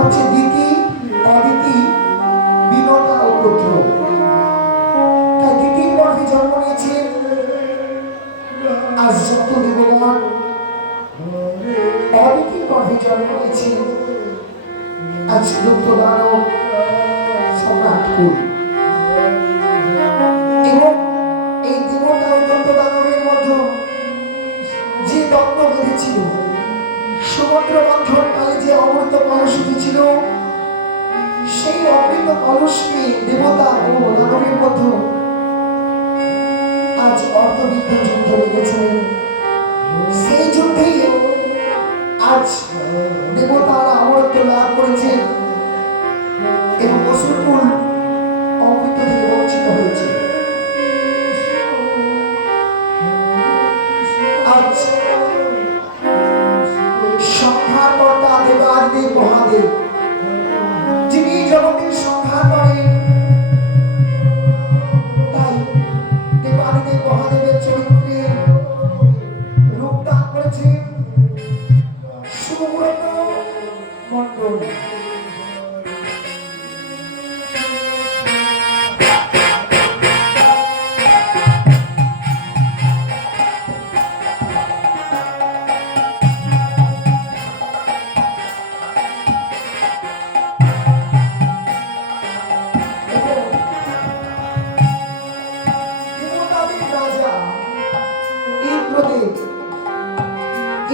হচ্ছে দিতি, অদিতি, বিনতা ও পুত্র। তাই দিতির গর্ভে জন্ম নিয়েছেন আজ যত দেবগণ, অদিতির গর্ভে জন্ম নিয়েছেন আজ দত্ত দানব সম্রাট কুল। এবং এই দেবতা ও দত্ত দানবের মধ্যে যে দ্বন্দ্ব বেঁধেছিল, সমুদ্র মন্থন কালে যে অমৃত কলস উঠেছিল, সেই অমৃত কলসকে দেবতা ও দানবের মধ্যে আজ অর্ধবিদ্ধ যুদ্ধ লেগেছে। সেই যুদ্ধে আজ দেবতারা অমরত্ব লাভ করেছে এবং অসুরকুল অমৃত থেকে বঞ্চিত হয়েছে। আজ সংহারকর্তা দেবাদিদেব মহাদেব, যিনি জগতের সংহার করেন, তাই দেবাদিদেব মহাদেবের চরিত্রে রূপদান করেছেন সুব্রত মণ্ডল।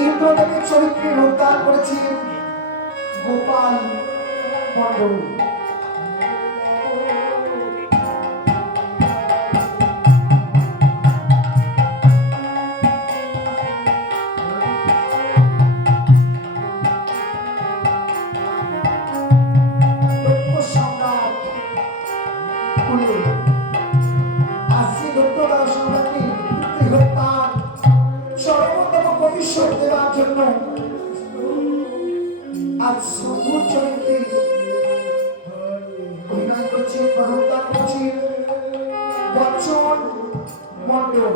ইন্দ্রদেবের চরিত্রে রূপদান করেছেন গোপাল মণ্ডল। দেওয়ার জন্য আজ শম্ভুর চরিত্রে অভিনয় করছেন, রূপদান করছেন বচ্চন মণ্ডল।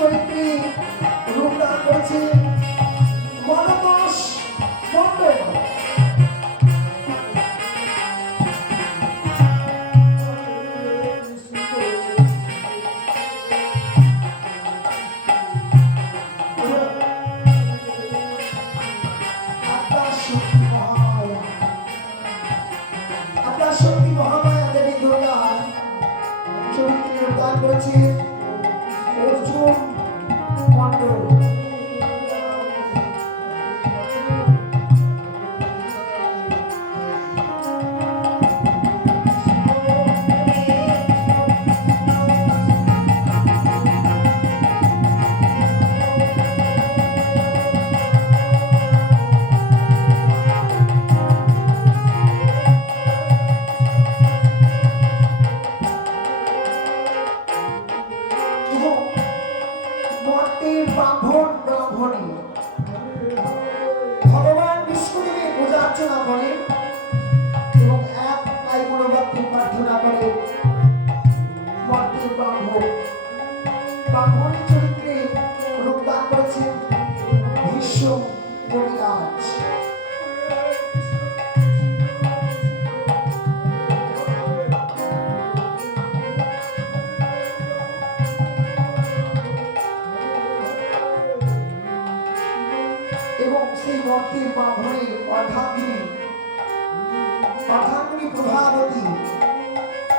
চরিত্রে রূপদান করেছে মনতোষ মণ্ডল। আদ্যা শক্তি মহামায়া দেবী দুর্গা চরিত্রে রূপদান করেছে অর্জুন মণ্ডল। ভগবান বিষ্ণুদেবের পূজা অর্চনা করে এবং এক কায় মনোভক্তি প্রার্থনা করে মর্তের ব্রাহ্মণের চরিত্রে রূপদান করেছেন ভীষ্ম কবিরাজ। এবং সেই মর্তের ব্রাহ্মণের অর্ধাঙ্গিনী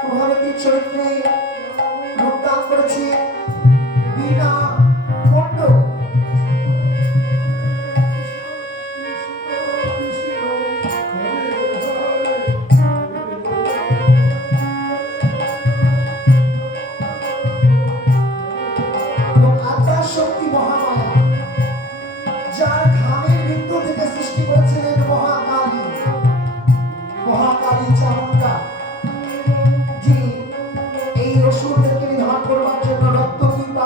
প্রভাবতীর চরিত্রে রূপদান করেছে বীণা মণ্ডল। এবং আদ্যা শক্তি মহামায়া, যার ঘামের বিন্দু থেকে সৃষ্টি করেছিলেন মহাকালী চামুণ্ডা, যিনি এই অসুরদেরকে নিধন করবার জন্য রক্তপিণ্ড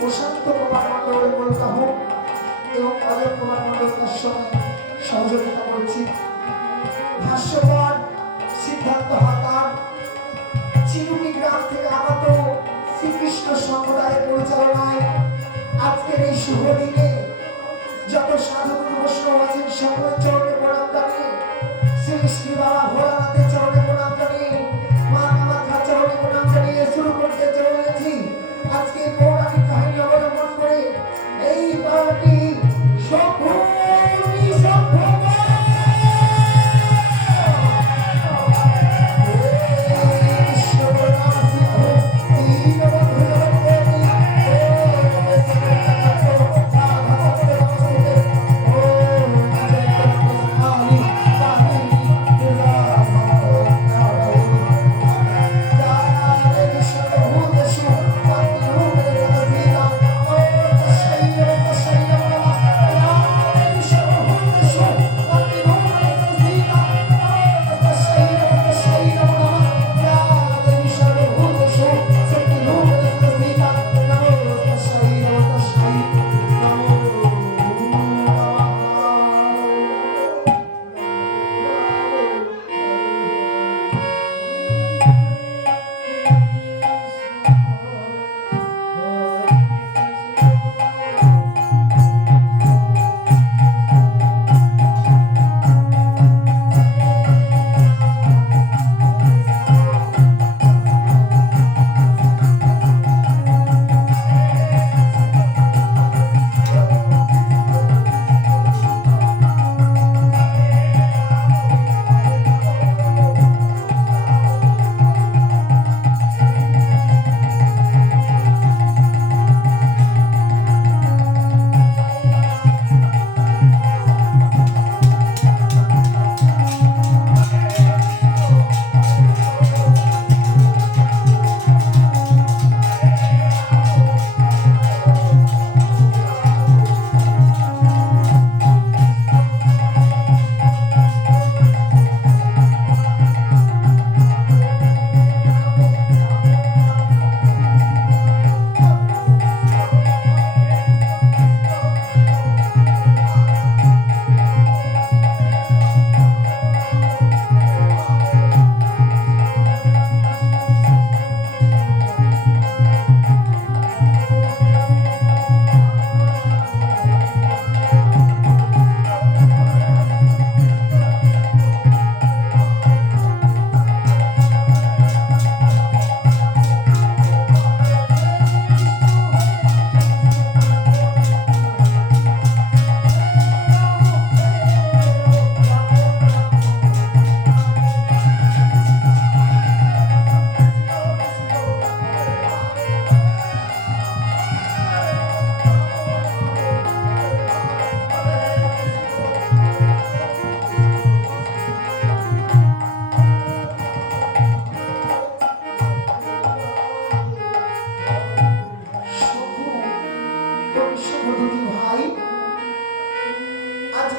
প্রশান্ত কুমার মন্ডল বলকাহ এবং অজয় কুমার মন্ডল তার সঙ্গে সহযোগিতা করছি। ভাষ্যকার সিদ্ধান্ত হাতার চিরুনি গ্রাম থেকে আগত শ্রীকৃষ্ণ সম্প্রদায়ের পরিচালনায় আজকের এই শুভ দিনে যত সাধুগুরু বৈষ্ণব আছেন সকলের চরণে প্রণাম জানিয়ে, শ্রী শ্রী বাবা ভোলানাথের চরণে প্রণাম জানিয়ে, মা কামাখ্যার চরণে প্রণাম জানিয়ে শুরু করতে চলেছি আজকে পৌরাণিক কাহিনী অবলম্বন করে এই পার্টি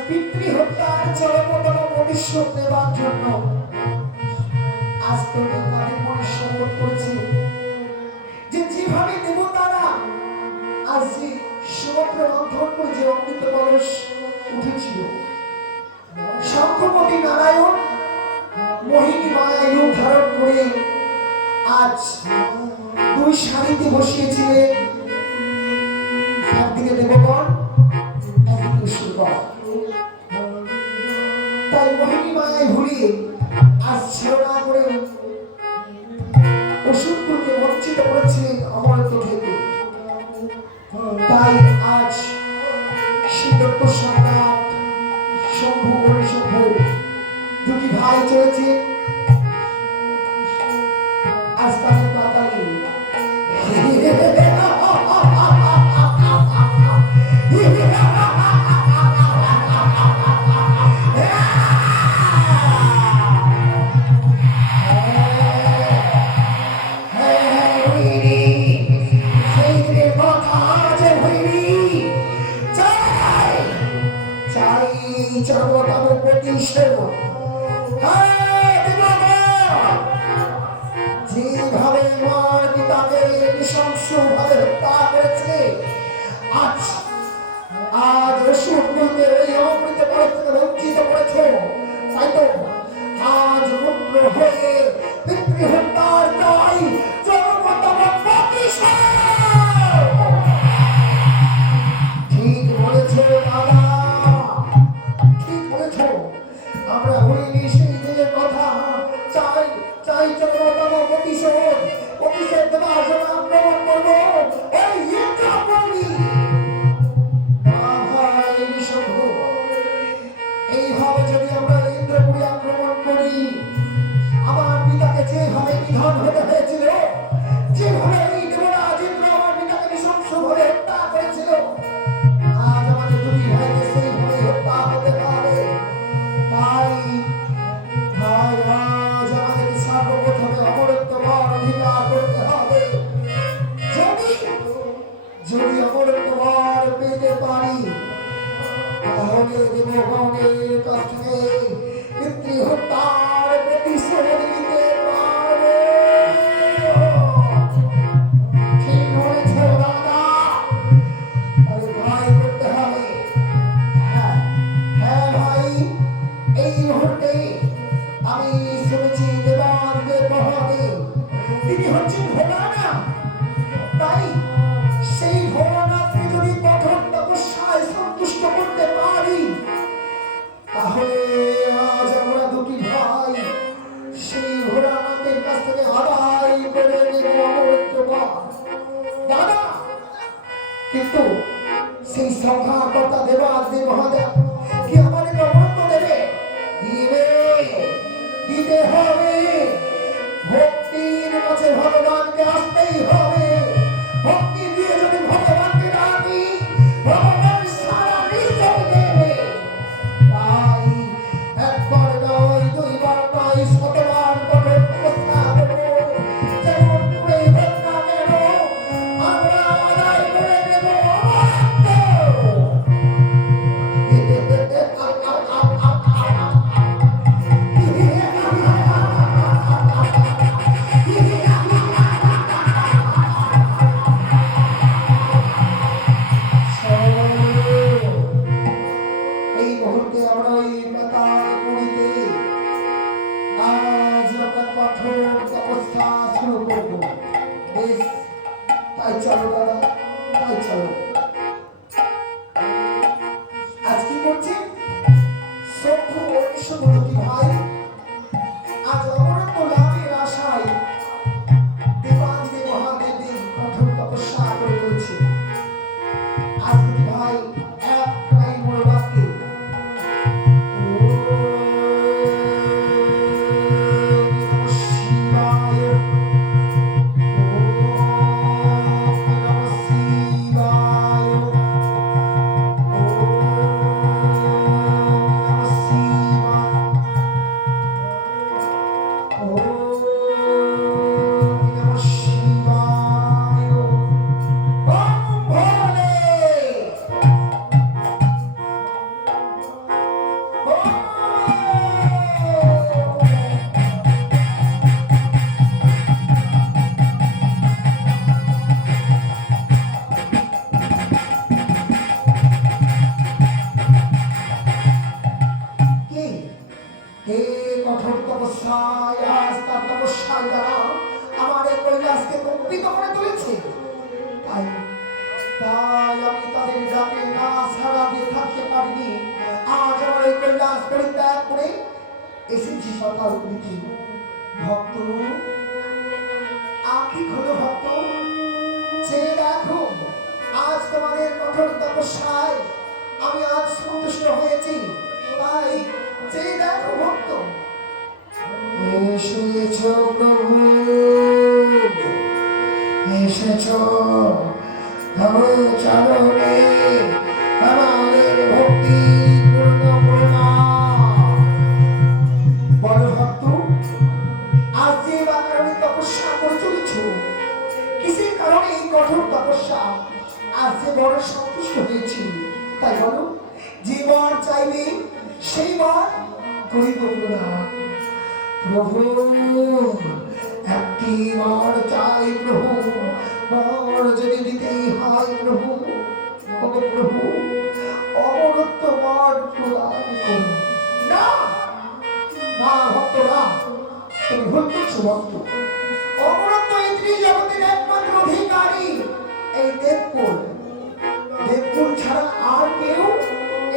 পিতৃহত্যার চরমতম প্রতিশোধ নেবার জন্য আজ তোকে তাদের মনে শপথ করেছে যে যেভাবে দেবতারা আজ যে সমুদ্র মন্থন করে যে অমৃত কলস উঠেছিল, শঙ্খপতি নারায়ণ মোহিনী মায়া রূপ ধারণ করে আজ দুই সারিতে বসিয়েছিলেন, একদিকে দেবগণ একদিকে অসুরগণ। তাই মোহিনী মায়ায় ঘুরিয়ে আজ ছলনা করে অসুরকুলকে বঞ্চিত করেছিলেন অমরত্ব থেকে। তাই আজ সিদ্ধত্ব সম্রাট শম্ভু হরিশম্ভ দুটি ভাই চলেছে আজ তাদের পাতালে। যেভাবে মার পিতাকে নৃশংসভাবে হত্যা করেছে অধিকার থেকে বঞ্চিত করেছো, তাই তো আজ পুত্র হয়ে পিতৃহত্যার চাই চরমতম প্রতিশোধ। ঠিক বলেছো দাদা, ঠিক বলেছো। আমরা ভুলিনি সেই দিনের কথা। চাই চাই চরমতম প্রতিশোধ। প্রতিশোধ দেওয়ার জন্য আক্রমণ করবো এই ইন্দ্রপ্রভি। এইভাবে যদি আমরা ইন্দ্রপুরী আক্রমণ করি, আমার পিতাকে যেভাবে নিধন হতে হয়েছিল, যেভাবে এই দেবরাজ ইন্দ্র আমার পিতাকে নৃশংসভাবে হত্যা করেছিল, আজ আমাদের দুই ভাইকে সেইভাবে হত্যা হতে হবে। তাই তাই আজ আমাদেরকে সর্বপ্রথমে অমরত্ব বর অধিকার করতে হবে। যদি যদি অমরত্ব বর পেতে পারি, তাহলে দেবগণের কাছ থেকে পিতৃহত্যার প্রতিশোধ নিতে পারবো। ঠিক বলেছ দাদা, তাহলে ভাই করতে হবে। হ্যাঁ হ্যাঁ ভাই, এই মুহূর্তে আমি শুনেছি দেবাদেব মহাদেব তিনি হচ্ছেন ভোলানাথ। তাই সেই ভোলানাথকে যদি কঠোর তপস্যায় সন্তুষ্ট করতে পারি, তাহলে আজ আমরা দুটি ভাই সেই ভোলানাথের কাছ থেকে আদায় করে নেব অমরত্ব বর। দাদা, কিন্তু সেই সংখ্যাকর্তা দেবাদেব মহাদেব কি আমাদের অমরত্ব দেবে? দিবে, দিতে হবে। ভক্তির কাছে ভগবানকে আসতেই হবে। ভক্তি দিয়ে যদি ভগবানকে ডাকি, ভগবান সারা নিশ্চয় দেবে। তাই একবার নয়, দুইবার নয়, শতবার কঠোর তপস্যা করবো। যেমন করেই হোক না কেন, আমরা আদায় করে নেব এই মুহূর্তে আমরা ওই পাতাল পুরীতে আজ আমরা কঠোর তপস্যা শুরু করবো। বেশ, তাই চলো দাদা, তাই চলো। আজ কি করছি? শম্ভু ঐশ্বর্যবতী ভাই আজ অমরত্ব লাভের আশায় দেবাদিদেব মহাদেবের কঠোর তপস্যা করে চলছে। আজ দুটি ভাই একটাই মনে বাক্যে কঠোর তপস্যায় আজ তার তপস্যায় দ্বারা আমার এই কৈলাসকে কম্পিত করে তুলেছে। তাই তাই আমি তাদের ডাকে না সাড়া দিয়ে থাকতে পারিনি। আজ আমার এই কৈলাস পরিত্যাগ করে এসেছি সকাল উঠে। ভক্ত আঁখি খোলো ভক্ত, চেয়ে দেখো আজ তোমাদের কঠোর তপস্যায় আমি আজ সন্তুষ্ট হয়েছি। তাই চেয়ে দেখো ভক্ত। এসেছ প্রভু, এসেছ তব চরণে আমাদের ভক্তি পূর্ণ করুণা। বলো ভক্ত, আজ যে বা কারণে তপস্যা করে চলেছ, কিসের কারণে এই কঠোর তপস্যা? আজ যে বড় সন্তুষ্ট হয়েছি, তাই বলো যে বর চাইবে সেই বর করিব না। প্রভু একটি বর চাই প্রভু, বর যদি দিতেই হয় প্রভু, প্রভু অমরত্ব বর প্রদান ভুল করছো ভক্ত। অমরত্ব এই ত্রিজগতের একমাত্র অধিকারী এই দেবকুল। দেবকুল ছাড়া আর কেউ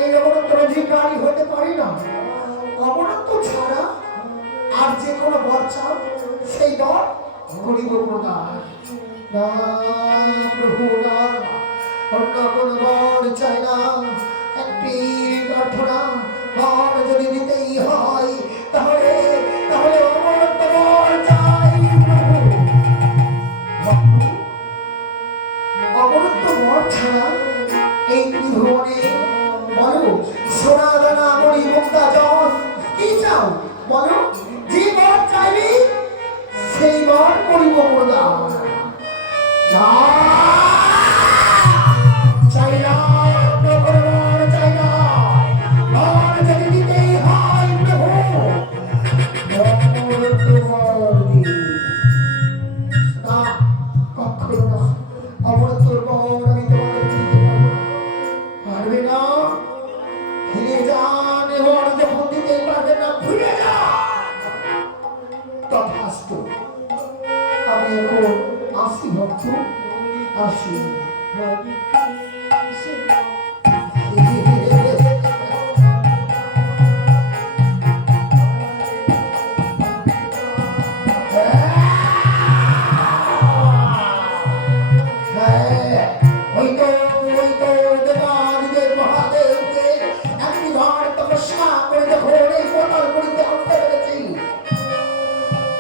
এই অমরত্বের অধিকারী হতে পারে না। অমরত্ব ছাড়া আর যে কোনো বর চাও সেই বর করিব প্রদান। না প্রভু না, অন্য কোন বর চাই না। একটি প্রার্থনা, বর যদি দিতেই হয় তাহলে তাহলে অমরত্ব বর চাই প্রভু। অমরত্ব বর ছাড়া এই ত্রিভুবনে বলো সোনা দানা মণি মুক্তা যশ কি চাও বলো। যে বর চাইবে সেই বর করিব প্রদান। চাই না অন্য কোনো বর চাই না। বর যদি দিতেই হয় প্রভু অমরত্ব বর দিন। না কখনো না, অমরত্বর বর আমি তোমাদেরকে দিতে পারবো না। পারবে না? ফিরে যান। এবার যখন দিতেই পারবেন না ফিরে যান। তথাস্তু। আমি এখন আসি ভক্ত, আসি।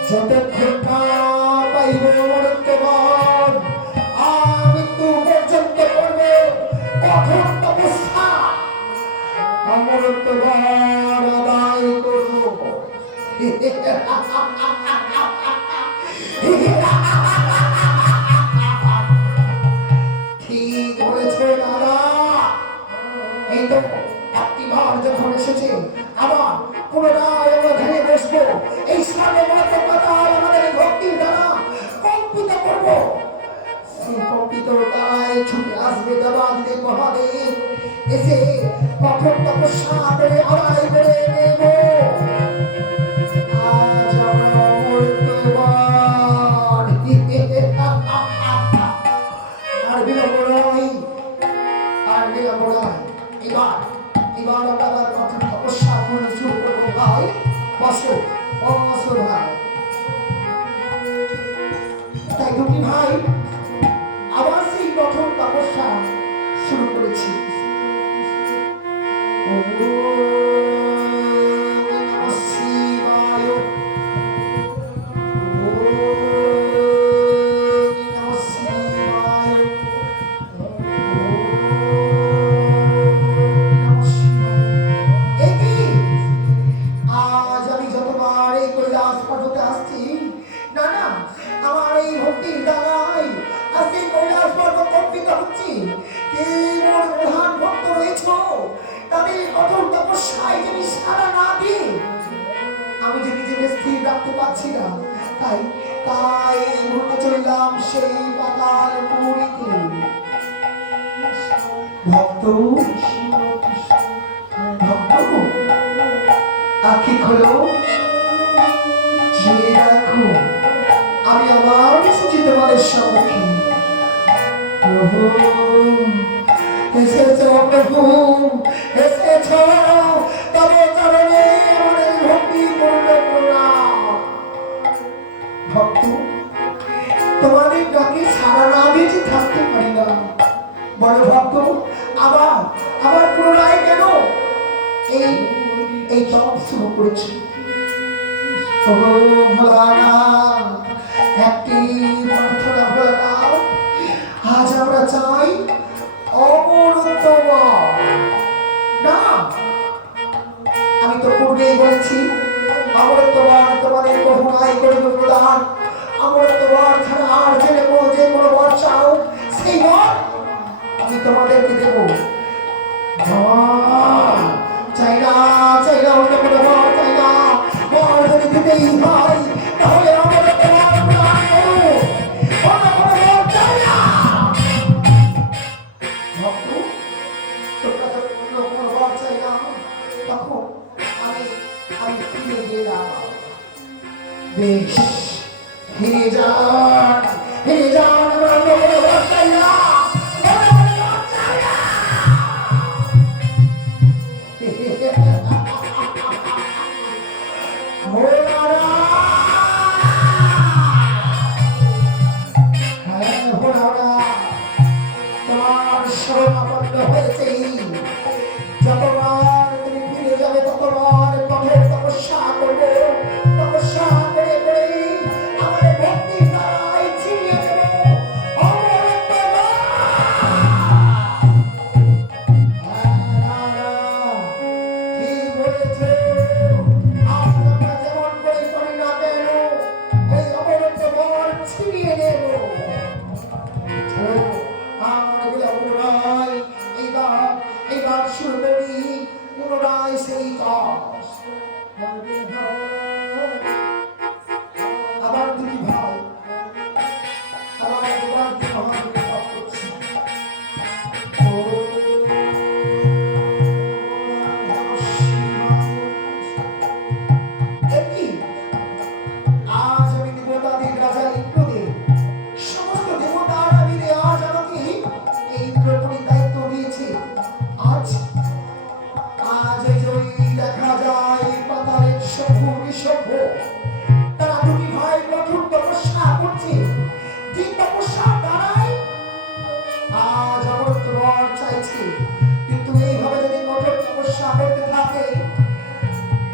যতক্ষণ না পাইব অমরত্ব বর মৃত্যু পর্যন্ত করবে কঠোর তপস্যা। অমরত্ব বর আদায় করব। ঠিক বলেছে দাদা। এই তো একটিবার যখন এসেছে আবার পুনরায় আমরা ঘুরে বসবো। এই সর্বমত পাতাল আমাদের ভক্তির দ্বারা কম্পিত করব। সেই কম্পিত দ্বারায় ছুটে আসবে দেবাদিদেব মহাদেব। এসে কঠোর তপস্যা করে আদায় করে নেব। আজ আমরা অমরত্ববান। আর বিলম্ব নয়, আর বিলম্ব নয়। এবার এবার আমরা আবার কঠোর তপস্যা করে শুরু করবো ভাই। বসো বসো ভাই। তাই দুটি ভাই আবার সেই কঠোর তপস্যা শুরু করেছি। আমি যে নিজেকে স্থির রাখতে পারছি না, তাই তাই ঘুরতে চললাম সেই পাতাল পুরীতে। ভক্ত ভক্ত আখি খোলো, চেয়ে দেখো আমি আবার এসেছি তোমাদের সম্মুখে। প্রভু এসেছ, প্রভু এসেছ, তব চরণে আমাদের ভক্তি পূর্ণ প্রণাম। ভক্ত তোমাদের ডাকে সারা না দিয়ে থাকতে পারি না। বলো ভক্ত আবার আবার পুনরায় কেন এই এই তপ শুরু করেছি। একটি প্রার্থনা ভোলা, আজ আমরা চাই অমরত্ব না। আমি তো পূর্বেই বলেছি অমরত্ব তোমাদের বহুনায় করিব প্রদান। অমরত্ব ছাড়া আর যে কোনো বর চাও সেই বর আমি তোমাদেরকে দেব। চাই না চাই না অন্য কোনো বর চাই না। বর যদি দিতেই হয় তাহলে অমরত্ব বেশ শরণাপন্ন হয়েছে। যতবার তুমি ফিরে যাবে ততবার কঠোর তপস্যা করবে, তপস্যা করে করে আমার ভক্তি দ্বারাই ছিনিয়ে দেব অমরত্ব। ঠিক বলেছে, আজ আমরা যেমন করে করি না কেন ওই অমরত্ব বর ছিনিয়ে নেব। আমার বিলম্ব নয়, এইবার শুরু করি পুনরায় সেই কাজ। আবার দুটি ভাই আবার একবার আজ আমি দেবতাদের রাজা ইন্দ্রদেব সমস্ত দেবতারা মিলে আজ আমাকে এই ইন্দ্রপুরীর দায়িত্ব দিয়েছে। আজ দেখা যায় পাতালের শম্ভু নিঃশম্ভ তারা দুটি ভাই কঠোর তপস্যা করছে। যে তপস্যা দ্বারাই আজ অমরত্ব বর চাইছে। কিন্তু এইভাবে যদি কঠোর তপস্যা করতে থাকে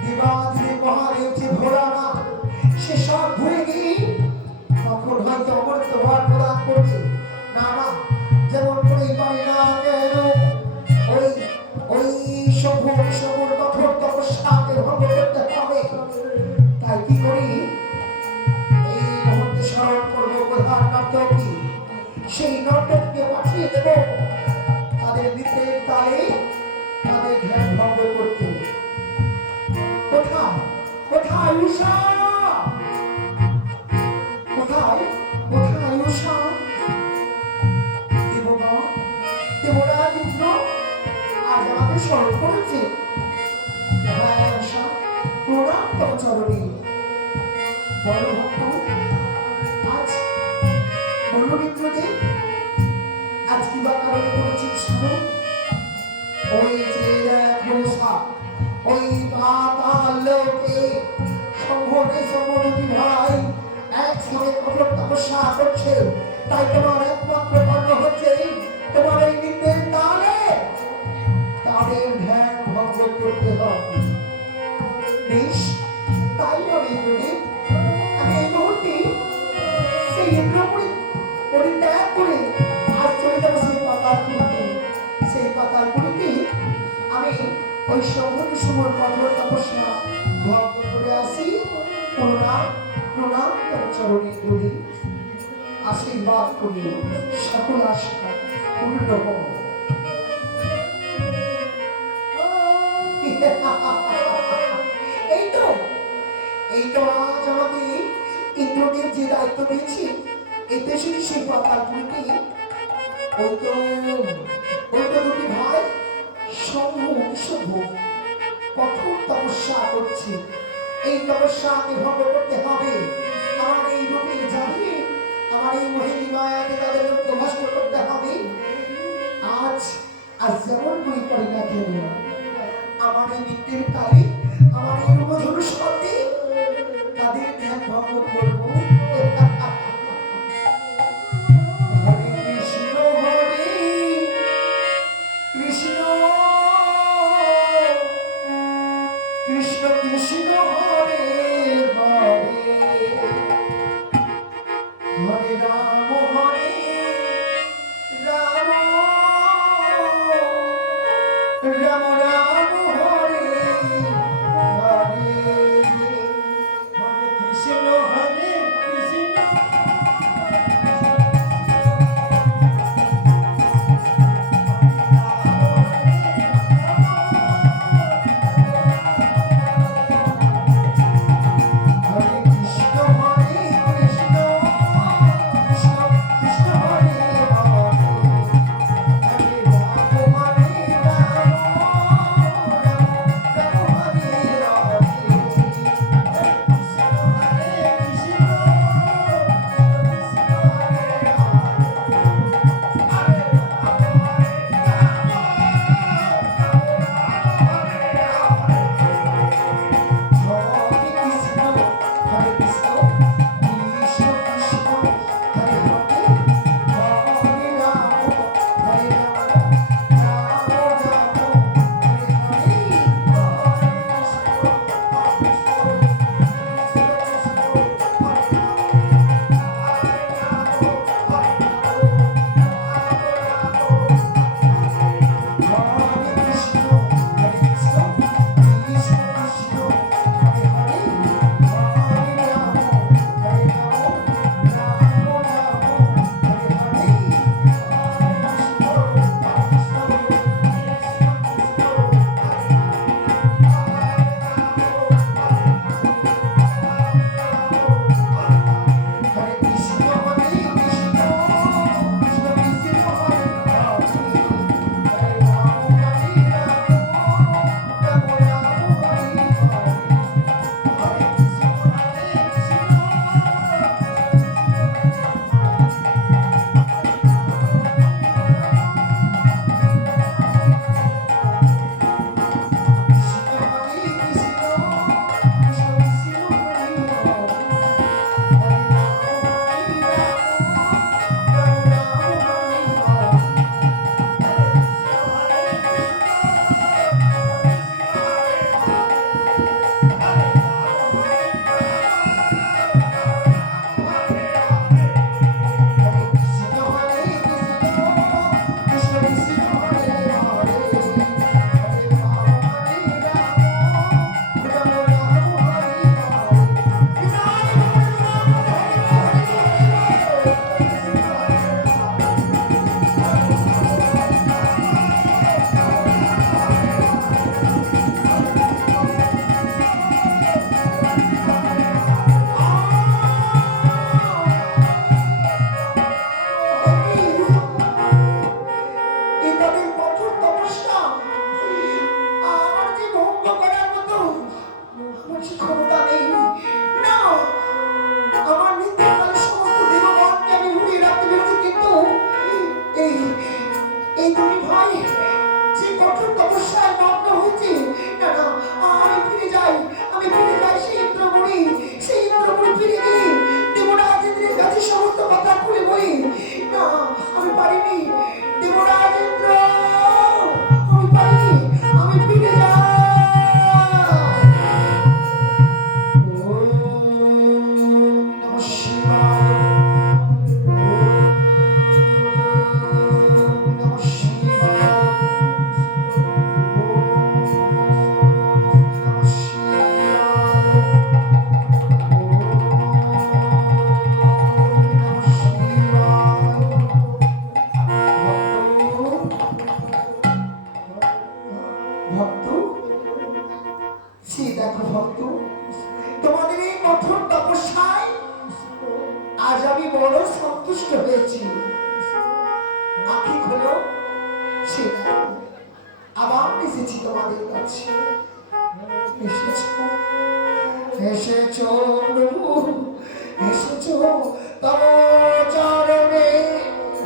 দিবাদিনে মহাদেব যে ভোলানাথ সে সব ভুলে গিয়ে তখন হয়তো অমরত্ব বর প্রদান করবে। না না, যেমন করেই পারি না কেন ওই ওই শম্ভু নিঃশম্ভুর কঠোর তপস্যাকে ভঙ্গ করতে হবে। তাই কি করি, এই মুহূর্তে স্মরণ করবো প্রধান নর্তকী, সেই নর্তককে পাঠিয়ে দেব তাদের নৃত্যের তালে তাদের ধ্যান ভঙ্গ করতে। কোথায় কোথায় উষা, কোথায় কোথায় উষা? দেবগণ দেবরাজ ইন্দ্র আজ আমাকে স্মরণ করেছে। হ্যাঁ উষা, প্রণাম তব চরণে। বলো ভক্ত, আজ বলো ইন্দ্রদেব, আজ কি বা কারণে করেছিস স্মরণ? ওই যে দেখো উষা, ওই পাতাল লোকে শম্ভুকে দুটি ভাই একসাথে কঠোর তপস্যা করছে। তাই তোমার একমাত্র কর্ম হচ্ছে তোমার এই নির্দেশ তালে তাদের ধ্যান ভঙ্গ করতে হবে। বেশ, তাই বলে ইন্দ্রদেব, আমি এই মুহূর্তে সেই ইন্দ্রপুরী পরিত্যাগ করে আজ চলে যাবো সেই পাতালপুরীতে। সেই পাতালপুরীতে আমি ওই শম্ভুর সময় কঠোর তপস্যা ভঙ্গ করে আসি। প্রণাম প্রণাম তব চরণে ধরি, আশীর্বাদ করি সকল আশা পূর্ণ হোক। এই তো আজ আমাকে ইন্দ্রদেব যে দায়িত্ব দিয়েছে, এতে শুধু সেই পাতালপুরীতে ওই তো দুটি ভাই শম্ভু নিঃশম্ভ কঠোর তপস্যা করছে। এই তপস্যাকে ভঙ্গ করতে হবে। আমার এই রূপে জানিয়ে আমার এই মোহিনী মায়াকে তাদের লোককে ভস্ম করতে হবে। আজ আজ যেমন বই করি না কেন আমার এই নৃত্যের কালে আমার এই রূপধনু শব্দে তাদের ধ্যান ভঙ্গ করবো। হরে কৃষ্ণ হরে কৃষ্ণ কৃষ্ণ কৃষ্ণ হরে হরে, হরে রাম হরে রাম, রাম রাম হরে হরে, হরে কৃষ্ণ হরে কৃষ্ণ। এই দুই ভাই যে কঠোর তপস্যায় মগ্ন হয়েছে, না না, আমি ফিরে যাই সেই ইন্দ্রপুরী ফিরে গিয়ে দেবরাজ ইন্দ্রের কাছে সমস্ত কথা খুলে বলি। না, আমি পারিনি দেবরাজ ইন্দ্র, আমি পারিনি, আমি ফিরে যাই। ভক্ত, সে দেখো ভক্ত, তোমাদের এই কঠোর তপস্যায় আজ আমি বড় সন্তুষ্ট হয়েছি। আখি খোলো, সে দেখো আবার এসেছি তোমাদের কাছে। এসেছো প্রভু, এসেছো তব চরণে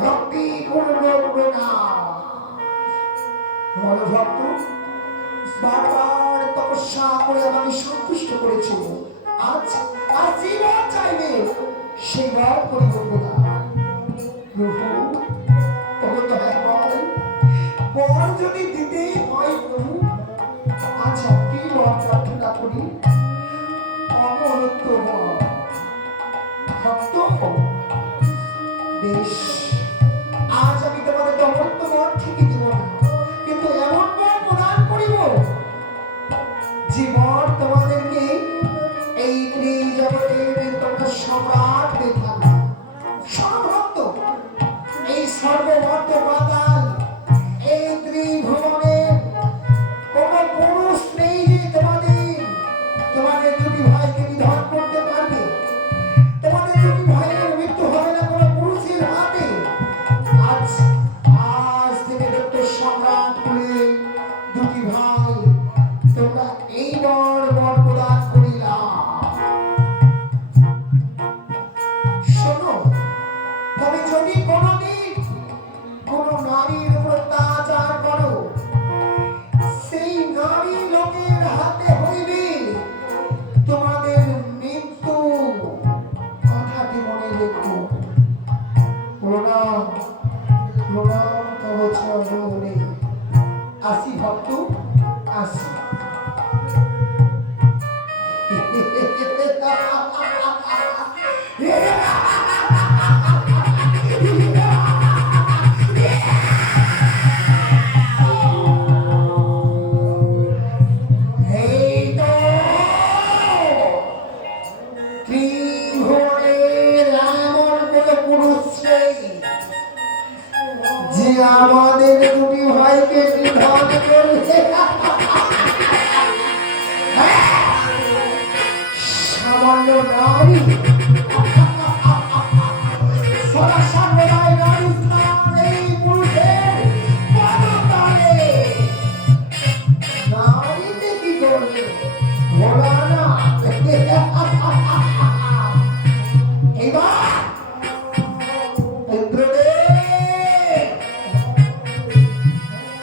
ভক্তি পূর্ণ প্রণাম। বলো ভক্ত, বারবার তপস্যা করে আমাকে সন্তুষ্ট করেছিল, আজ আর যে বর চাইবে সেই বর পরিবর্ত প্রভু। তবে দয়া করে বর যদি দিতে হয় প্রভু, আজ একটি বর প্রার্থনা করি, অমরত্ব বর। ভক্ত বেশ, আজ আমি তোমাদের অমরত্ব বর ঠিকই দেব না, কিন্তু এমন বর প্রদান করিব যে বর তোমাদেরকে এই ত্রিজগতের তোমরা সম্রাট দেখাবে। সর্বভক্ত, এই সর্বভক্ত পাতাল, এই ত্রিভুবনে কোনো পুরুষ নেই যে তোমাদের দুটি ভাইকে নিধন করতে পারবে। তোমাদের দুটি ভাইয়ের মৃত্যু হবে না কোনো পুরুষের হাতে। আজ থেকে ডক্টর সম্রাট হয়ে দুটি ভাই তোমরা এই বর প্রদান করিলাম। শোনো, তবে যদি কোনদিন কোন নারীর উপর অত্যাচার করো, সেই নারী লোকের হাতে হইবে তোমাদের মৃত্যু। কথাটি মনে রেখো। প্রণাম প্রণাম তব চরণে। আসি ভক্ত, আসি। যে আমাদের দুটি ভাইকে নিধন করবে। সামান্য নারী সর্বদাই নারী স্থান এই পুরুষের পদতলে। নারীতে কি করবে ভোলা না। এবার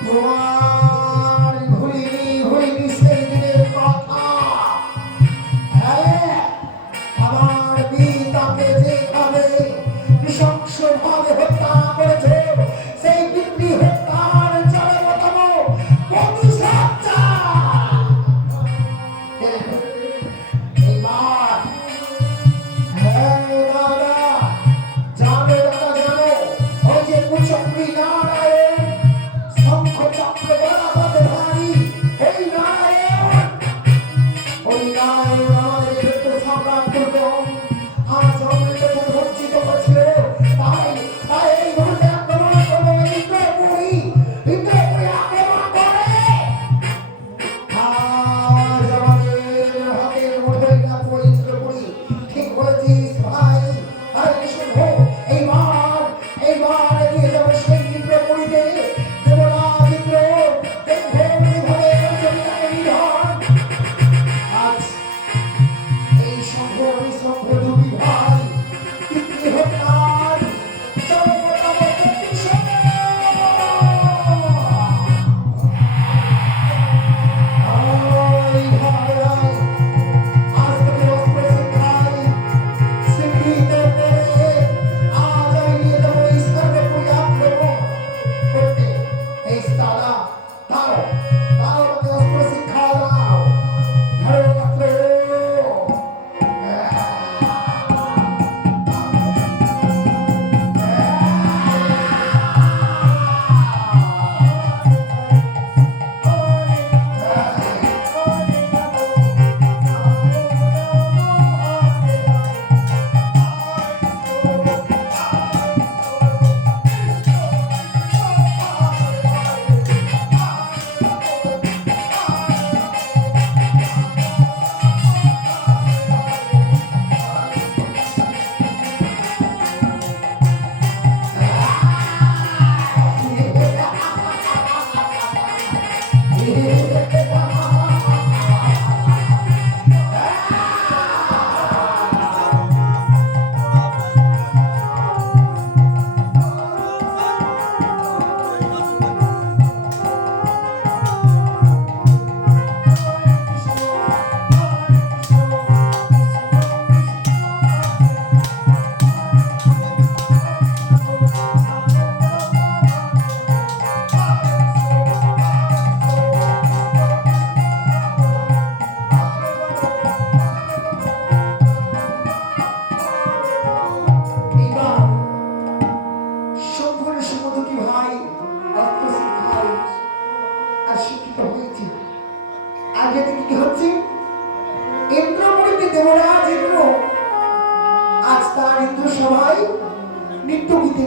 তোমার ভুলিনি সেই দিনের কথা। আমার দাদা দাও দাও আমাকে অস্ত্র শিক্ষা দাও ধরো অস্ত্র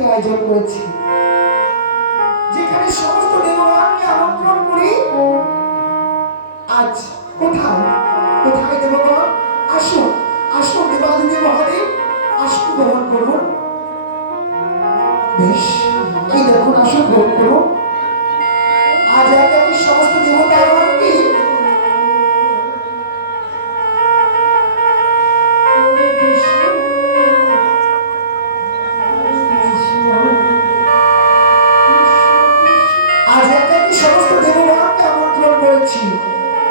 আয়োজন করেছি যেখানে সমস্ত দেবগণকে আমন্ত্রণ করি আজ কোথায় কোথায় দেবগণ আসুন আসুন দেবাদিদেব মহাদেব আসুন গ্রহণ করুন বেশ এই দেখুন আসুন গ্রহণ করুন আজ একে একে সমস্ত দেবতাগণকে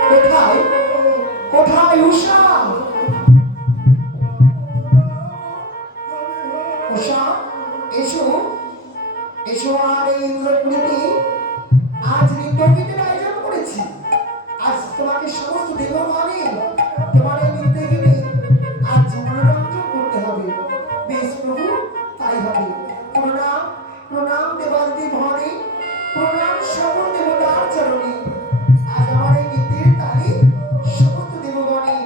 কোথায় কোথায় উষা উষা এসো এসো আর এই ইন্দ্রপুরীতে আজ নৃত্যগীতের আয়োজন করেছি আজ তোমাকে সমস্ত দেবগণে তোমার এই নৃত্যগীতে আজ মনোরঞ্জন করতে হবে বেশ প্রভু তাই হবে প্রণাম প্রণাম দেবাদিদেব মহাদেব প্রণাম সকল দেবতার চরণে আজ আমার এই নৃত্যের তালে সমস্ত দেবগণে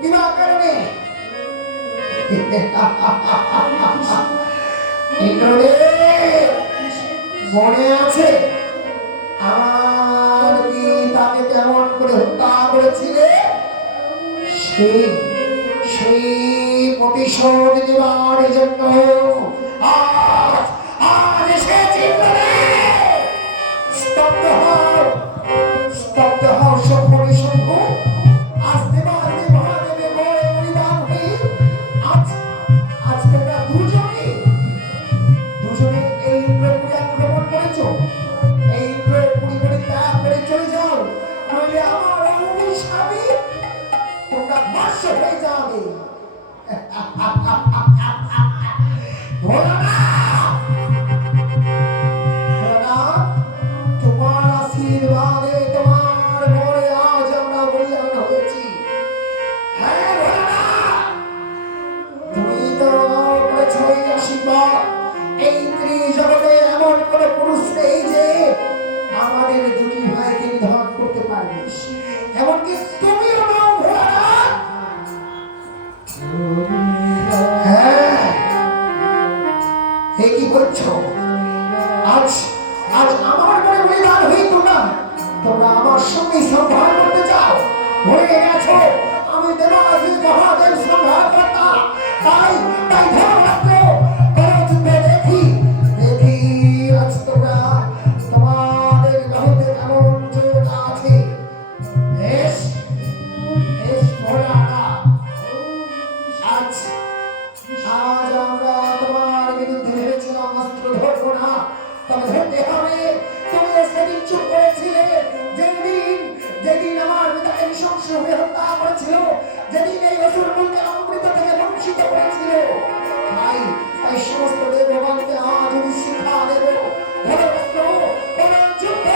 কিবা কারণে ইন্দ্রদেব মনে আছে আমার কি তাকে কেমন করে হত্যা করেছিলে? সেই সেই প্রতিশোধ নেবার জন্য আজ আজ এসেছি। স্তব্ধ হও, স্তব্ধ হও সকলে শম্ভু। আজ দেবাদেবী মহাদেবে বড় বলিদান হয়ে আজ আজ তোমরা দুজনে এই ইন্দ্রপুরী আক্রমণ করেছো। এই ইন্দ্রপুরী ত্যাগ করে চলে যাও, নইলে আমার অভিশাপে তোমরা ভস্ম হয়ে যাবে। তোমার আশীর্বাদে তোমার ঘরে আজ আমরা বলিয়ান হয়েছি। হ্যাঁ তুমি তো করেছ এই আশীর্বাদ। এই ত্রিজগতে এমন কোন পুরুষ নেই যে আমাদের দুটি ভাইকে নিধন করতে পারবে, এমনকি তুমিও নাও ভোলানাথ। হ্যাঁ, কি বলছো? আজ আজ আমার মনে বলিদান হয়ে তোমরা আমার সঙ্গে সংগ্রাম করতে চাও? হয়ে গেছো আমি দেবাদেবী মহাদেব সংগ্রামকর্তা। তাই তাই ধর্মরাত্র করযুদ্ধে দেখি দেখি আজ তোমরা তোমাদের গাহতে কেমন যোগ আছে। বেশ বেশ ভোলানাথ, আজ আজ আমরা তোমার বিরুদ্ধে ভেবেছিলাম অস্ত্র ধরবো না, তবে ধরতে হবে। তুমি সেদিন চুপ করেছিলে, যেদিন আমার পিতাকে নৃশংস হয়ে হত্যা করেছিল, যেদিন এই অসুরকুলকে অমৃত থেকে বঞ্চিত করেছিল। তাই তাই সমস্ত দেবগণকে আজ আমি শিক্ষা দেব। ধরো অস্ত্র, ধরো যুদ্ধ।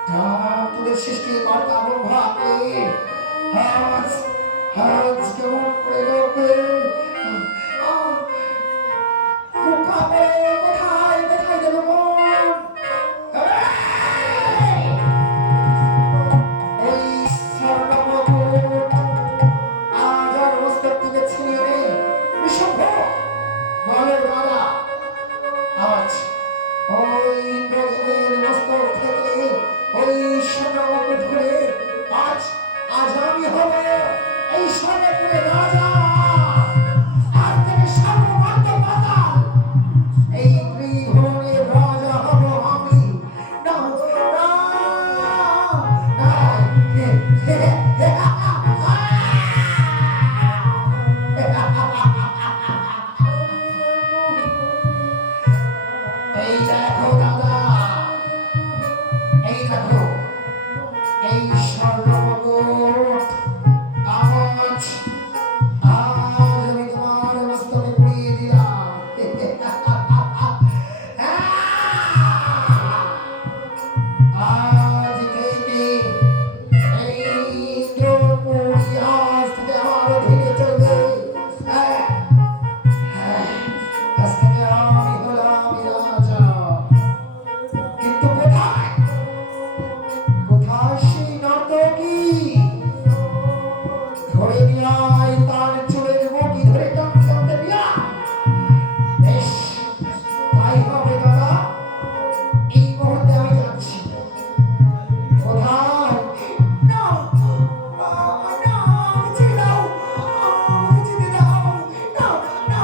তোদের সৃষ্টি কর্তা ব্রহ্মাকে আজ আজ কেমন করে লোকে মুখাবে কোথায় কোথায় দেব ওই স্বর্ণমুকুট আজ আর মস্তক থেকে ছিনিয়ে নে নিঃসম্ভ বলে দাদা আজ ওই ইন্দ্রদেবের মস্তক থেকে ওই স্বর্ণমুকুট খুলে আজ আজ আমি হব এই স্বর্ণপুরের রাজা আজ থেকে সর্বমাত্র পাতাল এই ত্রিভুবনের রাজা হব আমি না এই দেখো দাদা এই দেখো এই স্বর্ণমুকুট আজ আমি তোমার মস্তকে পরিয়ে দিলাম আজ থেকে এই ইন্দ্রপুরী আজ থেকে আমার অধীনে চলবে হ্যাঁ হ্যাঁ আজ থেকে আমি হলাম রাজা কিন্তু কোথায় কোথায় সেই নর্তকী ধরে নিয়ে আয় তার চুলের মুঠি ধরে টানতে টানতে নিয়ে বেশ তাই হবে দাদা এই মুহূর্তে আমি যাচ্ছি কোথায় না না আমাকে ছেড়ে দাও আমাকে যেতে দাও না না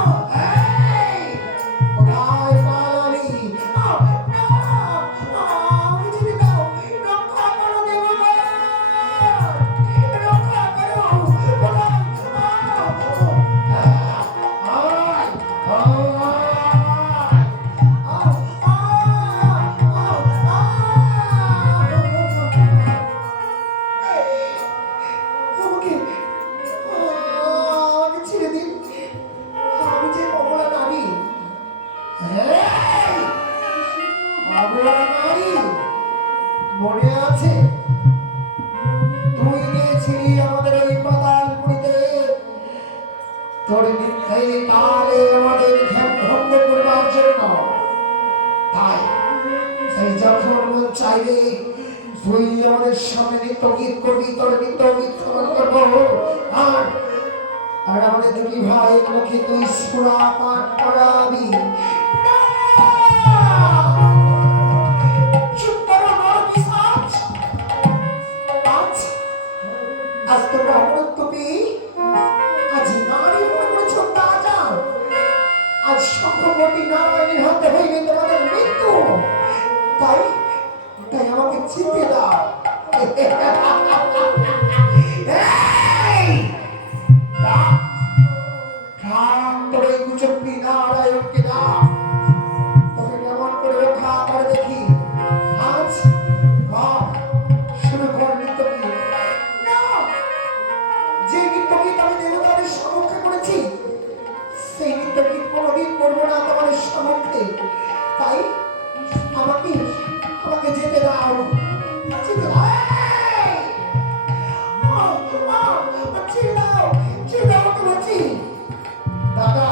এই কোথায় পালালি না না আমাকে যেতে দাও রক্ষা করো দেবতা রক্ষা করো কোথায় আমাকে আমাকে ছেড়ে দিন আমি যে অবলা নারী এই অবলা নারী মনে আছে তুই গিয়েছিলি আমাদের ওই পাতালপুরীতে তোর নির্ধারিত কালে আমাদের ধ্যান ভঙ্গ করবার জন্য তাই সেই যখন মন চাইবে তুই আমাদের সামনে নৃত্য গীত করবি তোর নৃত্য গীত সমান করবো আর আর আমাদের দুই ভাইয়ের মুখে তুই সুরা পাঠ করাবি চুপ করো নরপিশাচ আজ আজ তোমরা অমরত্ব পেয়ে আজ নারী মনে করেছো তা যাও আজ চক্রবর্তী নারায়ণের হাতে হইবে তোমাদের মৃত্যু তাই তাই আমাকে চিনতে দাও এই! তোর এই কুচক্রী নারায়ণকে দাও তোকে কেমন করে রক্ষা করে দেখি আজ শুরু কর নৃত্য গীত না যে নৃত্য গীত আমি দেবতাদের সমক্ষে করেছি সেই নৃত্য গীত কোনোদিন করবো না তোমাদের সমক্ষে তাই আমাকে আমাকে যেতে দাও যেতে দাও ছেড়ে দাও ছেড়ে দাও আমাকে বলছি দাদা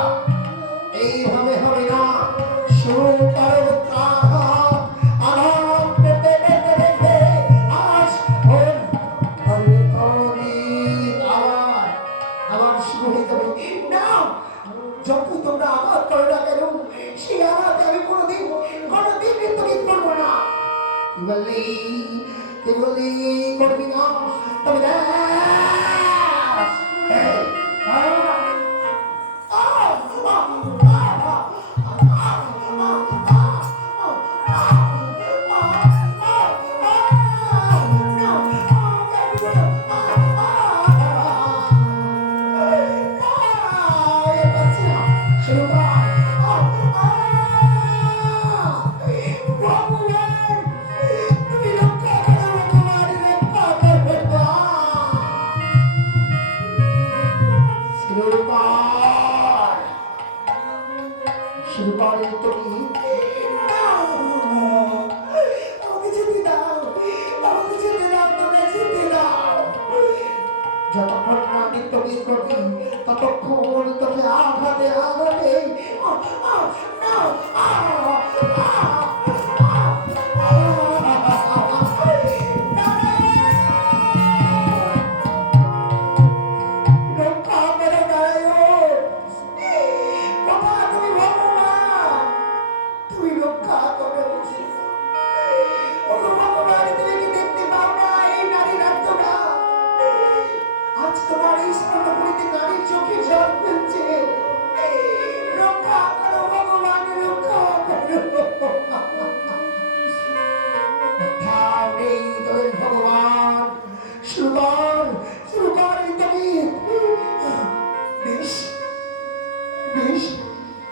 এইভাবে হবে না শুরু করো আজ আবার শুরু হইতে হবে না যখন তোমরা আঘাত করো না কেন সেই আঘাতে আমি কোনোদিন নৃত্য গীত করবো না কি বললি করবি না তবে করবি ততক্ষণ তোকে আঘাতে আঘাতে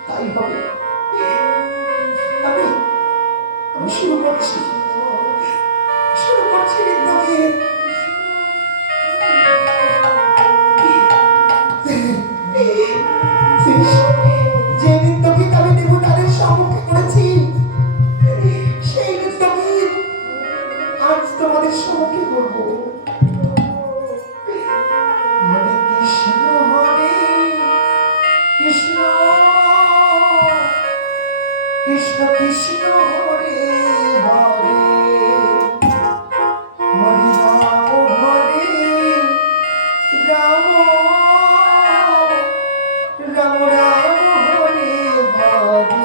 তাই হবে। আমি শুরু করছি যে নৃত্যগীত আমি দেবতাদের সম্মুখে করেছি সেই নৃত্যগীত আজ তোমাদের সম্মুখে করবো। হরে কৃষ্ণ কৃষ্ণ কৃষ্ণ কৃষ্ণ হরে হরে হরে রাম রাম রাম হরে হরে।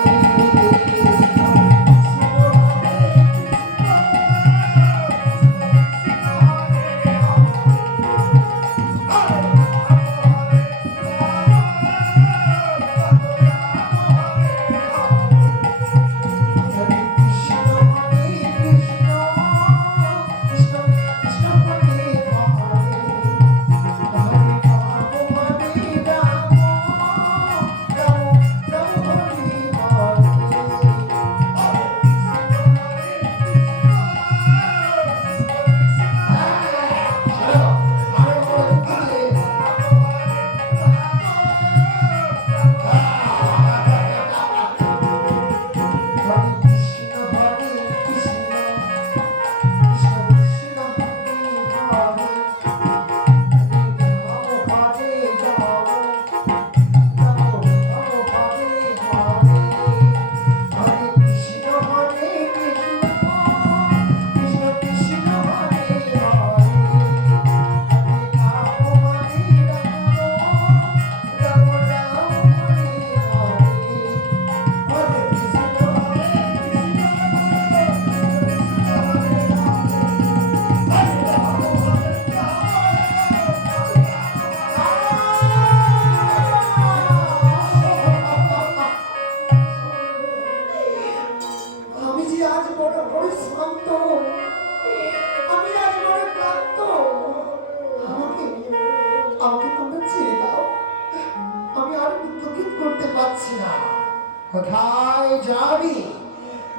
কোথায় যাবি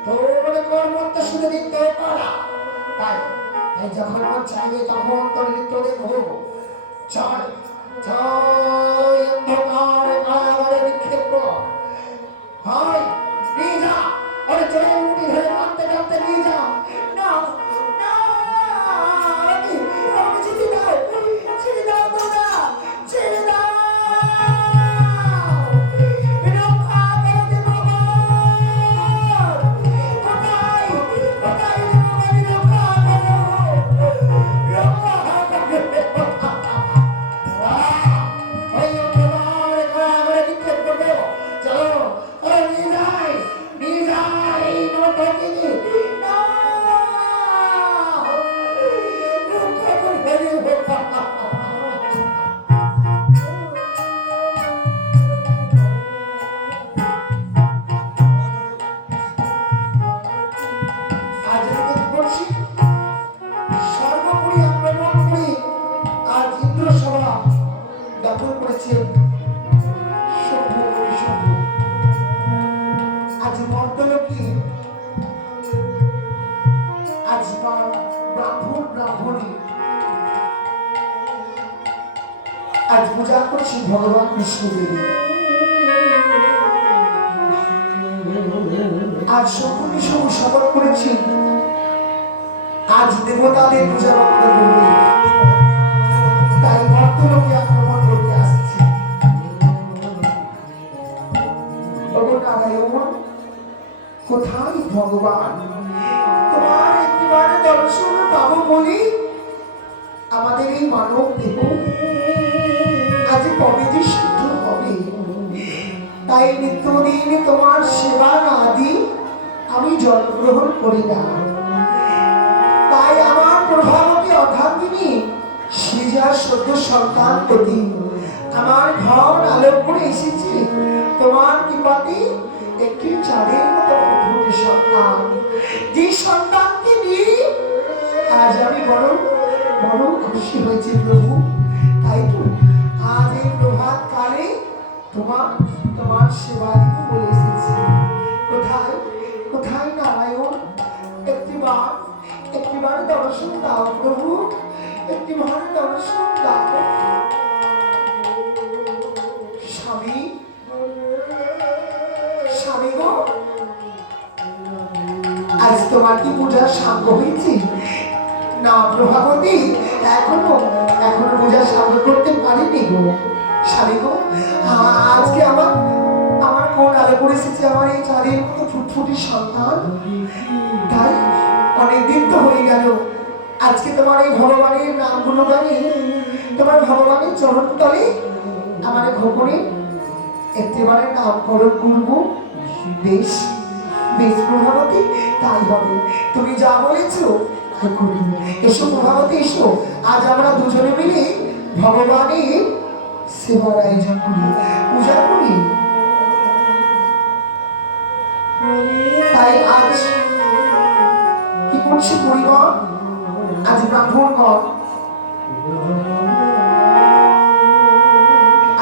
তোর কর্মত্ব শুধু নৃত্য করা। তাই তাই যখন আমার চাইবে তখন তোর নৃত্য দেখবো। চল চল অন্ধকারে কারাগারে নিক্ষেপ কর। হয় নিয়ে যা ওরে চলে উঠি ধরে কাঁদতে কাঁদতে নিয়ে যা। না না আমাকে ছেড়ে দাও তোমরা ছেড়ে দাও। आज पूजा करছি भगवान विष्णुदेवी। आज সকলকে শপথ করেছি আজ দেবতাদের পূজা করবে, তাই মর্তলোকে আক্রমণ করতে ভগবান, তোমার একটিবার দর্শন পাবো বলে আমাদের এই মানব দেহ আজ কবে যে শুদ্ধ হবে। তাই নিত্যদিন তোমার সেবা না দি আমি জন্মগ্রহণ করি না। তাই আমার প্রভাবতী অর্ধাঙ্গিনী সে যা সদ্য সন্তান প্রতি আমার ঘর আলোক করে এসেছে তোমার কৃপাতে একটি চাঁদের মতো ফুটফুটে সন্তান। যে সন্তানকে নিয়ে আজ আমি বড় বড় খুশি হয়েছি প্রভু। তাই তো আজ এই প্রভাত কালে তোমার তোমার সেবা দিতে বলে এসেছি। কোথায় কোথায় নারায়ণ, একটিবার দর্শন দাও প্রভু, একটিবার দর্শন দাও। স্বামী স্বামী গো, আজ তোমার কি পূজার সাঙ্গ হয়েছে? না প্রভাবতী, এখনো পূজা সাঙ্গ করতে পারিনি গো। স্বামী গো, আজকে আমার কোন আলো করে এসেছে আমার এই চাঁদের মতো ফুটফুটি সন্তান। তাই অনেকদিন তো হয়ে গেল, আজকে তোমার এই ভগবানের নামগুলো গানে, তোমার ভগবানের চরণ তলে আমার গোপনে একটিবারে নামকরণ করবো। বেশ বেশ প্রভাবতী, তাই হবে। তুমি যা বলেছো তাই করবো। এসো প্রভাবতী, এসো, আজ আমরা দুজনে মিলে ভগবানের সেবার আয়োজন করি, পূজা করি। তাই আজ কি করছে পরিবার? আজ ব্রাহ্মণগণ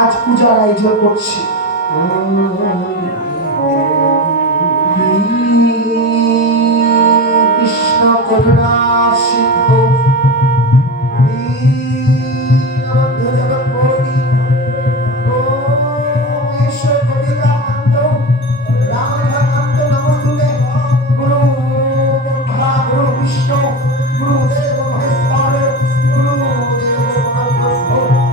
আজ পূজার আয়োজন করছে। কৃষ্ণ করুণা সিন্ধু দীনবন্ধু জগৎপতি গোপেশ কবিতাকান্ত রাধাকান্ত নমস্তুতে। গুরু ব্রহ্মা গুরু বিষ্ণু গুরুদেব মহেশ্বর গুরুদেব ব্রহ্ম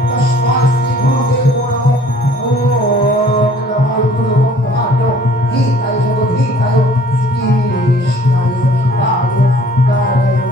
তস্मै শ্রী গুরুদেব নমঃ। ওম নমো গুরু ব্রহ্মাণ্ড হিতায় জগৎ হিতায় শ্রীকৃষ্ণায় সীতায় নারায়ণ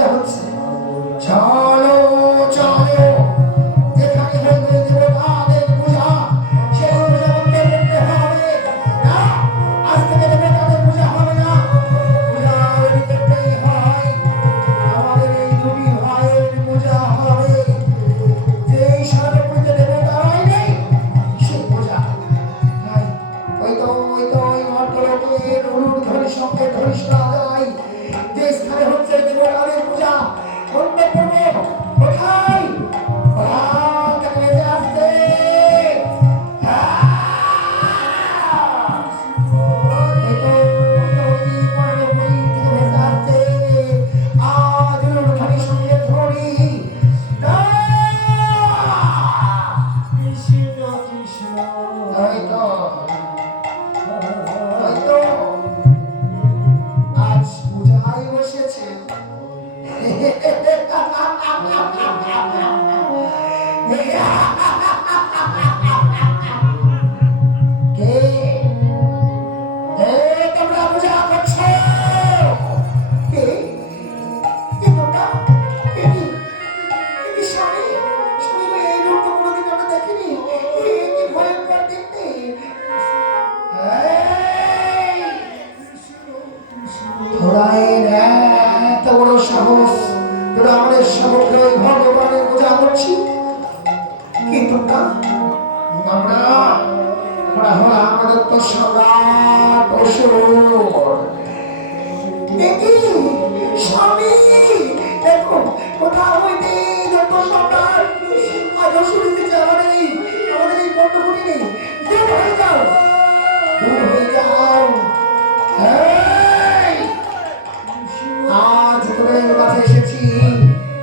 পূজা হচ্ছে। চলো চলো, যেখানে হইবে দেবতাদের পূজা, সেই পূজা বন্ধ করতে হবে। না, আজ থেকে দেবতাদের পূজা হবে না, পূজা করতেই হয়। আমাদের এই দুটি ভাইয়ের পূজা হবে। যেই সারাপূর্ণে দেবতারাই নেই, সেই পূজা। তাই ওই মর্তলোকের অনুর্ধ্বনি সঙ্গে ধরিষ্ঠা যায়, যে স্থানে হচ্ছে দেবতাদের পূজা বন্ধ করবে। কোথায়? আসছে আজ অনুর্ধ্বনি সঙ্গে ধরি। আজ পূজায় বসেছে। কে? তোমরা পূজা করছো? কে? তোমরা? কে কি? স্বামী, স্বামী গো, এই রূপ তো কোনোদিন আমরা দেখিনি। কি ভয়ঙ্কর দেখতে। তোরা এত বড় সাহস, তোরা আমাদের সমগ্র ভগবানের পূজা করছি, কিন্তু আমরা আমাদের তো সম্রাট অসুর। স্বামী দেখো, কোথাও হইতে যত সম্রাট আজ অসুর এসেছে, আমাদের এই বন্ধকুটি নেই। দূর হয়ে যাও, দূর হয়ে যাও। আজ তোদের কাছে এসেছি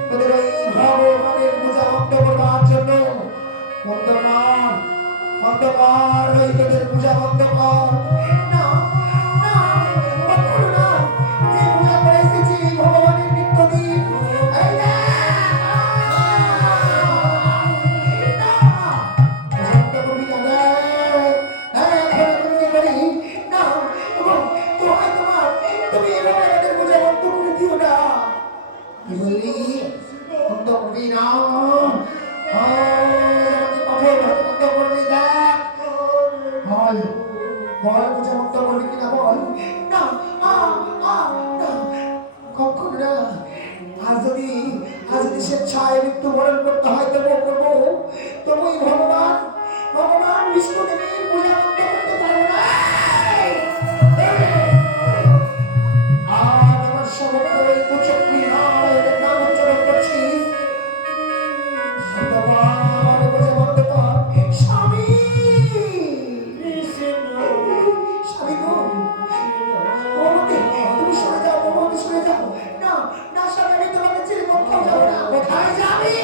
তোদের ওই ভগবানের পূজা বন্ধ করবার জন্য। বন্ধ কর, ওই তোদের পূজা বন্ধ কর। না না, কখনো না। যে পূজা করে এসেছি ভগবানের নিত্যদিন, এই না, বন্ধ করবি না। না, তুমি এভাবে আমাদের পূজা বন্ধ করে দিও না। কি বললি? বন্ধ করবি না? বন্ধ করবি না? বল বল, পূজা বন্ধ করবি কিনা বল। না, কখন না। আজ যদি স্বেচ্ছায় মৃত্যুবরণ করতে হয় তবু করবো। তবুই ভগবান বিষ্ণু দেবীর পূজা বন্ধ করতে পারবো না। আমার সমগ্র এই কুচক্রী এদের নাম উচ্চারণ করছি। স্বামী, স্বামী গো, তুমি সরে যাও, ভগবতী সরে যাও। না না স্বামী, আমি তোমাকে ছেড়ে কোথাও যাবো না। কোথায় যাবি?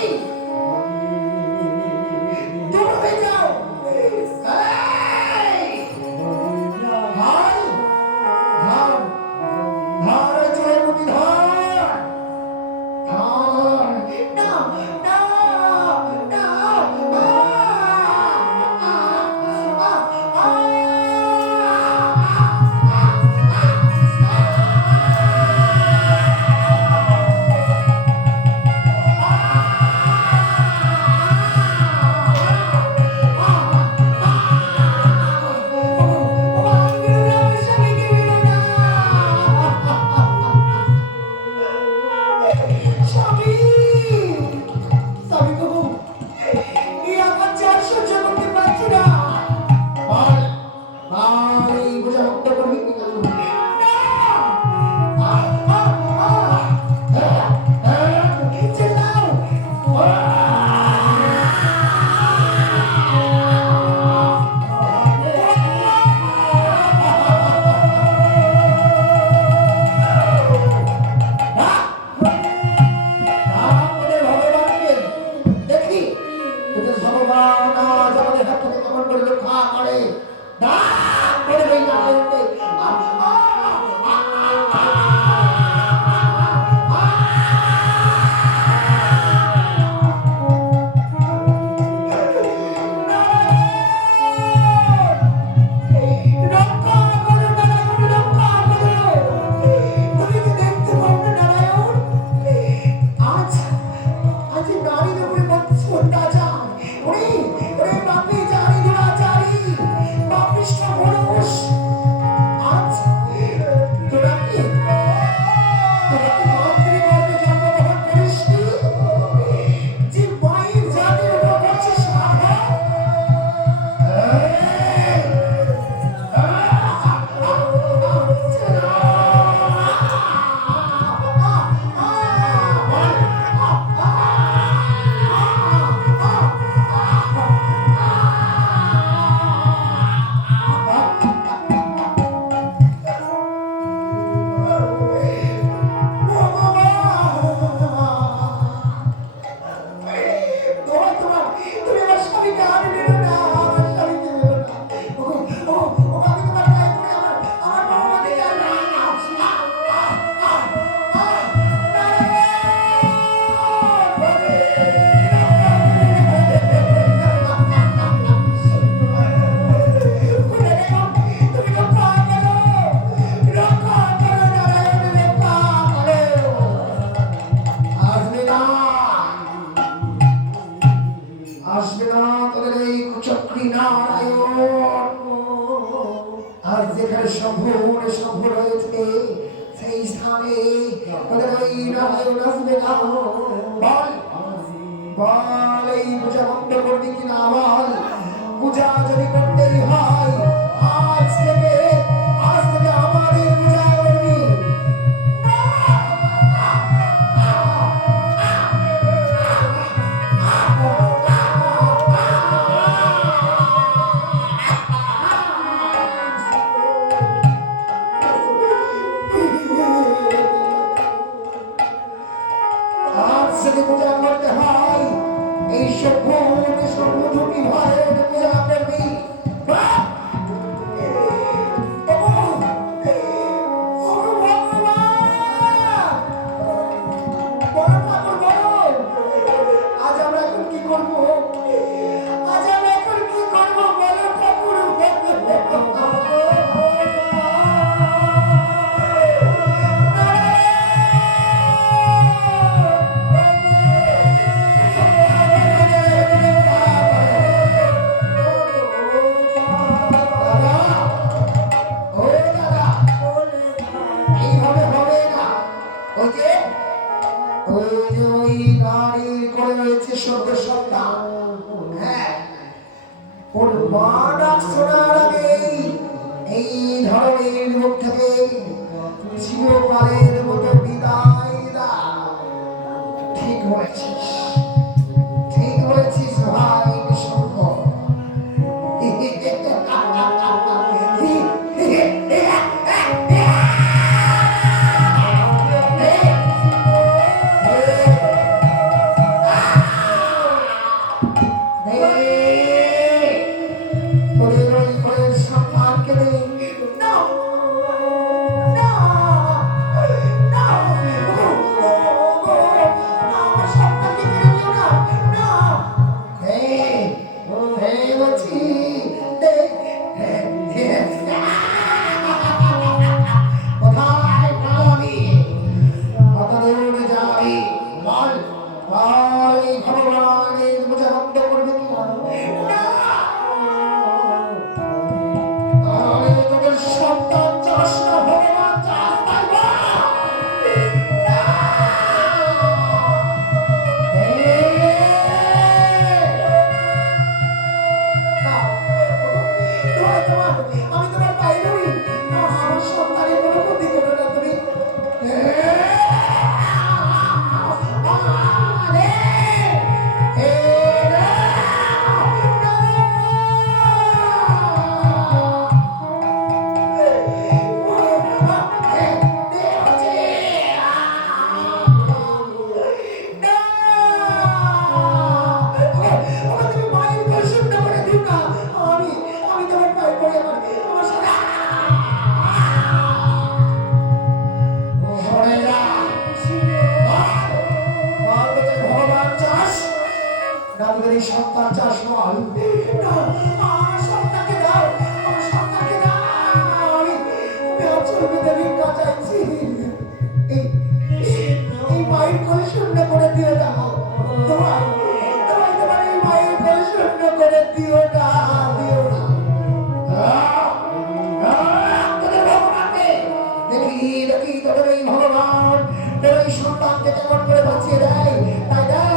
দূর হয়ে যাও। স্থানে তোদের ওই নারায়ণ আসবে না। বল বল এই পূজা বন্ধ করবি কিনা বল। পূজা যদি করতেই হয় আজ থেকে আমাদের পূজা করবি। আজ যদি পূজা করতে হয় এই সভ্য দুটি ভাইয়ের পূজা করবি। আজ আমরা এখন কি করবো? আজ আমরা এখন কি করবো বলো ঠাকুর? এইভাবে হবে না। ওই যে ওই নারী করে রয়েছে সর্বসত্তা। হ্যাঁ, ওর মা ডাক শোনার আগেই এই ধরনের মুখ থেকে চিরকালের মতো বিদায় দাও। ঠিক বলেছিস, ঠিক বলেছিস ভাই বিষ্ণু। আমি তোমার পায়ে ধরি, আমার সন্তানের কোনো ক্ষতি করো না তুমি। সন্তান চাষ নয়, আমার সন্তানকে দাও, আমার সন্তানকে দাও। আমি চলবে দেবী কাটাইছি, এই মায়ের কোলে শূন্য করে দিয়ে দাও। তোমার এই মায়ের কোলে শূন্য করে দিও না, দিও না। তোদের ভগবানকে দেখি দেখি, তোদের এই ভগবান তোর এই সন্তানকে কেমন করে বাঁচিয়ে দেয়। তাই দেখ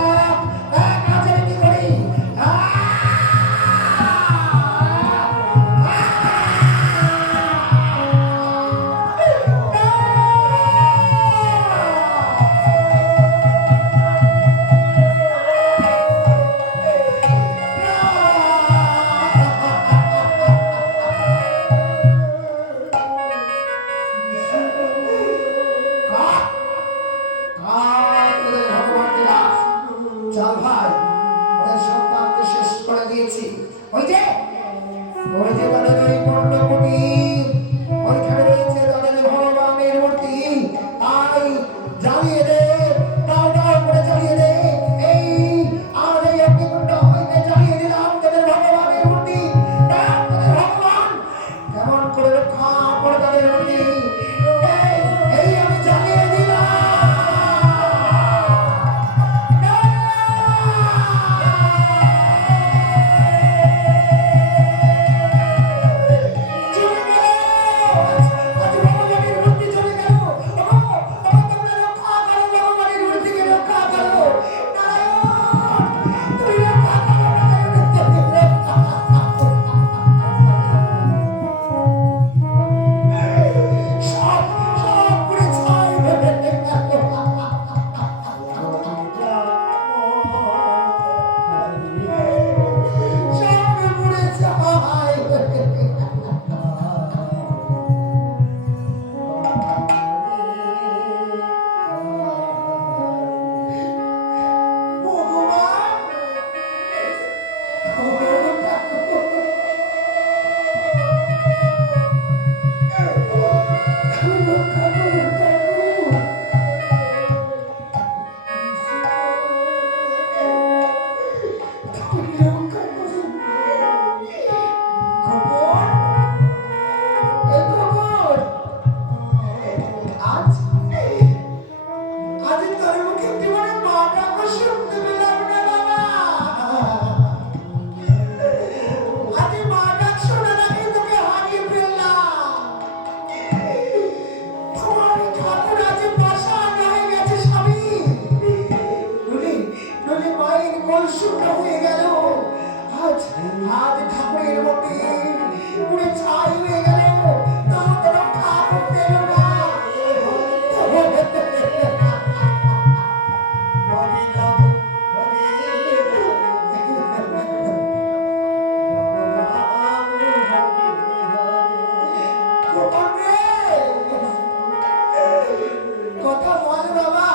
কথা বল বাবা।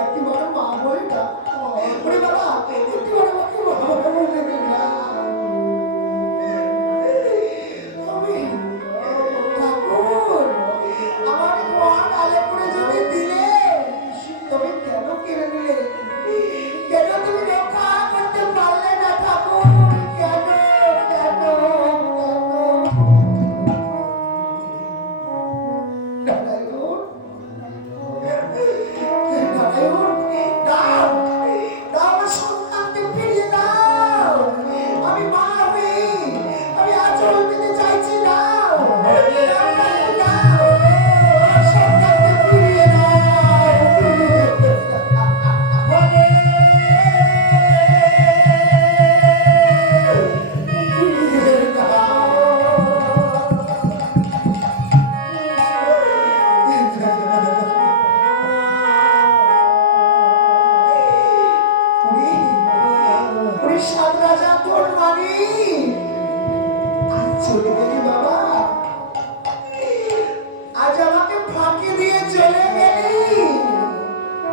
একটিবার মা বলে না ওরে বাবা, একটিবার আমাকে বাবা বলে না। আমি ঠাকুর আমার মন আলেপুরে যদি দিলে তুমি কেন কেড়ে নিলে? কেন তুমি রক্ষা করতে পারলে না ঠাকুর? কেন কেন নারায়ণ, নারায়ণ, দাও দাও আমার সন্তানকে ফিরিয়ে দাও। আমি মা হই, আমি আচরণ পেতে চাইছি। দাও দাও, সন্তানকে ফিরিয়ে দাও। সাত রাজা তোর মানি আজ চলে গেলি বাবা, আজ আমাকে ফাঁকি দিয়ে চলে গেলি।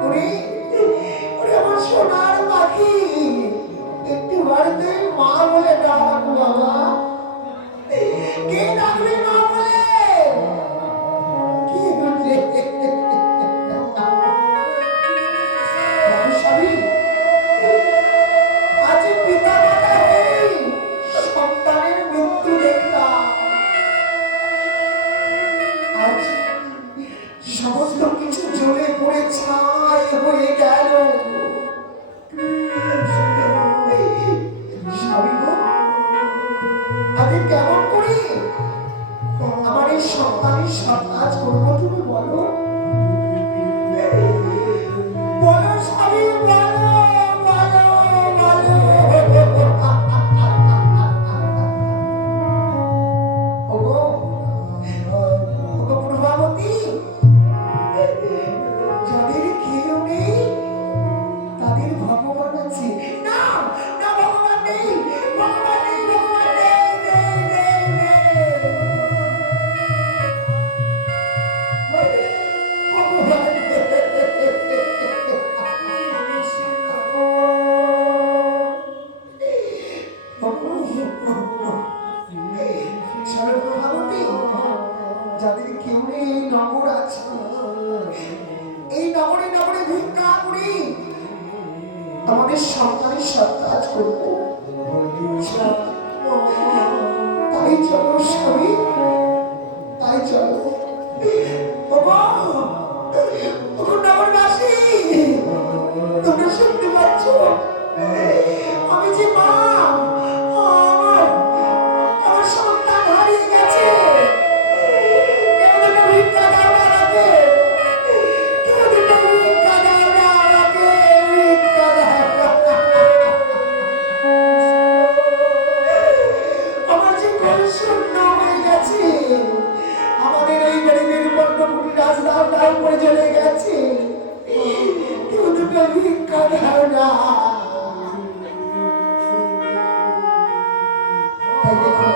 ওরে ওরে আমার সোনার পাখি, একটু বাড়িতে মা বলে ডাক বাবা। কে ডাকবি মা বলে? কি হচ্ছে স্বামী? আজ পিতা মাতা নেই, সন্তানের মৃত্যু দেখলাম। আজ সমস্ত কিছু জ্বলে পড়ে ছাই হয়ে গেল। স্বামী গো, আমি কেমন করি আমার এই সন্তানের সাথে কাজ করবো তুমি বলো? বলো স্বামী, বলো বলো বলো। ওগো ওগো প্রভাবতী, যাদের কেউ নেই তাদের ভগবান আছে। না না, ভগবান নেই, ভগবান নেই, ভগবান নেই, নেই, নেই, নেই। ভগবান সর্বভাবতী, যাদের কেউ নেই এই নগর আছে, এই নগরে নগরে ভিক্ষা করি আমাদের সন্তানের সাথে কাজ করবো। তাই চলো স্বামী, তাই চলো। নগরবাসী, তোমরা শুনতে পাচ্ছ আমি যে মা, আমার সন্তান হারিয়ে গেছে। কেউ দুটো ভিক্ষা দাও না আমাকে, কেউ দুটো ভিক্ষা দাও না আমাকে, ভিক্ষা দাও। আমার যে ঘর শূন্য হয়ে গেছে, আমাদের এই গরিবের বর্ণপুরী রাজদাও করে চলে গেছে। কেউ দুটো ভিক্ষা দাও না। তাই দেখো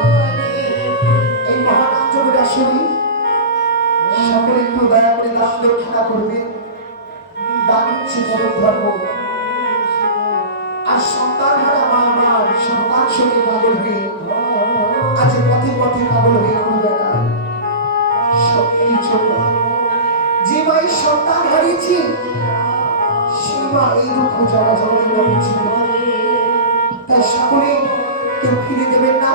এই মহানাম জগদাসুরী সকলে একটু দয়া করে দান দক্ষিণা করবে। দান হচ্ছে পরম ধর্ম। আর সন্তান হারা মা আমার সন্তান সঙ্গে পাগল হয়ে আজ পথে পথে পাগল হয়ে ঘুরে বেড়ায়। সব কিছু যে মাই সন্তান হারিয়েছি সেই মা এই দুঃখ যারা যন্ত্রণা বুঝছিল। তাই সকলে কেউ ফিরে দেবেন না।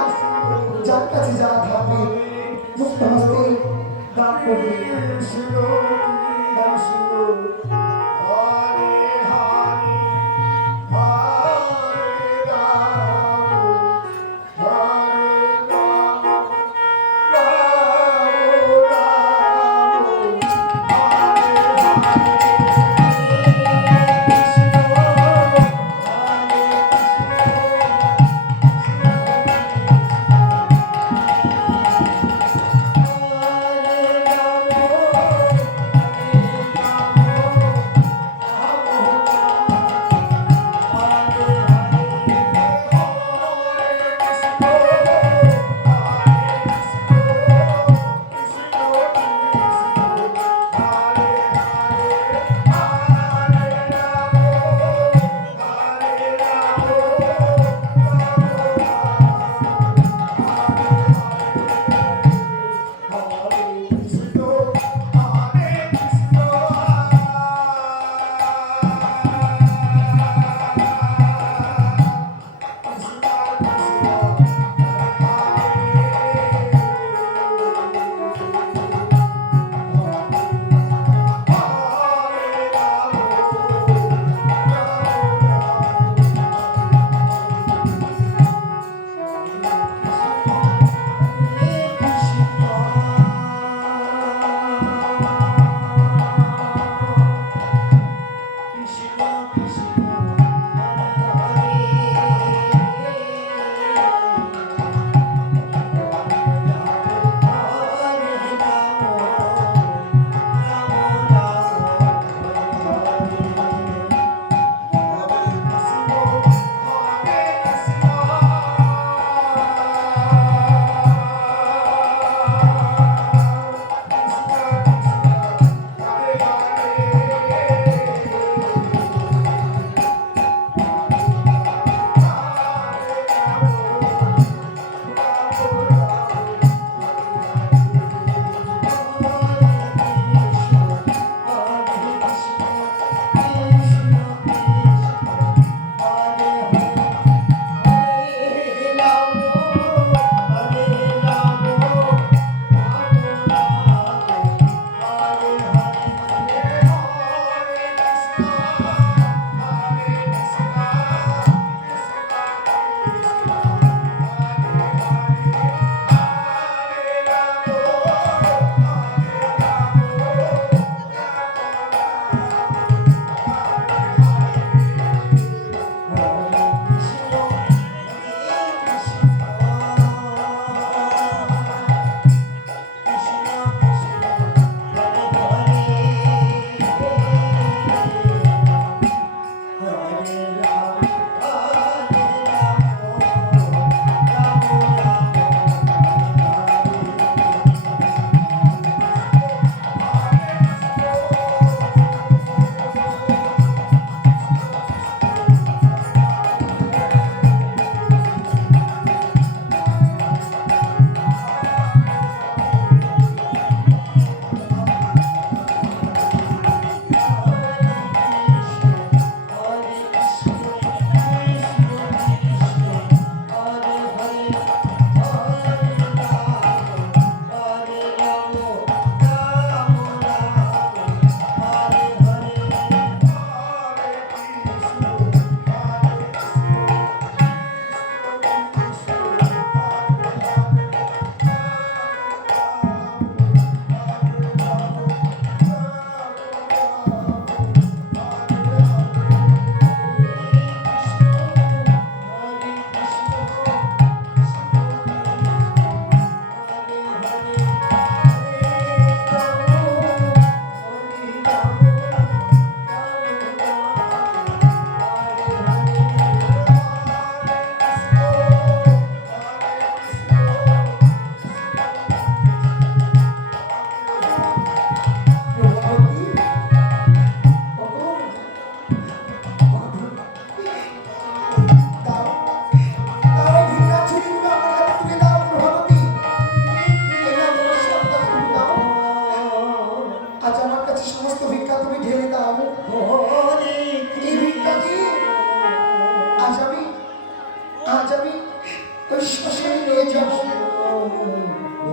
যার কাছে যারা থাকবে মুক্ত হস্তে দান করবে।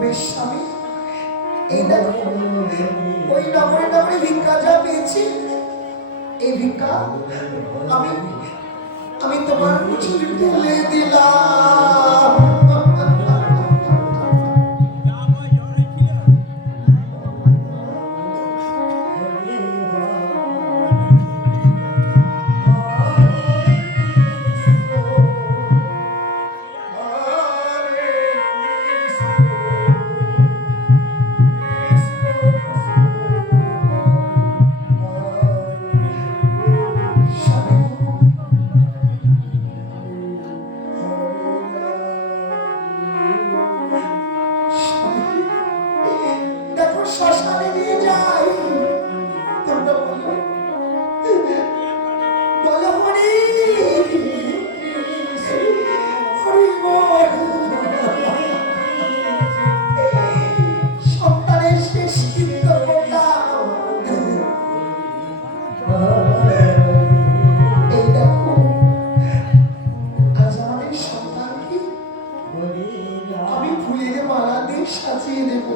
বেশ স্বামী, এই দেখো ওই নগরে নগরে ভিক্ষা যা পেয়েছি, এই ভিক্ষা আমি আমি তোমার মুঠি ঢেলে দিলাম। শ্মশানে নিয়ে যাই, তোমরা বলো বলো হরি হরি বল। সন্তানের শেষ কৃতজ্ঞতা এই দেখো, আজ আমাদের সন্তানকে আমি ফুলের মালা দিয়ে সাজিয়ে দেব,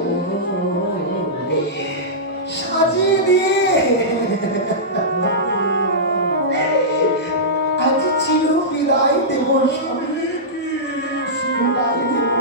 সাজিয়ে দিয়ে আজ চির বিদায় দেব, বিদায় দেব।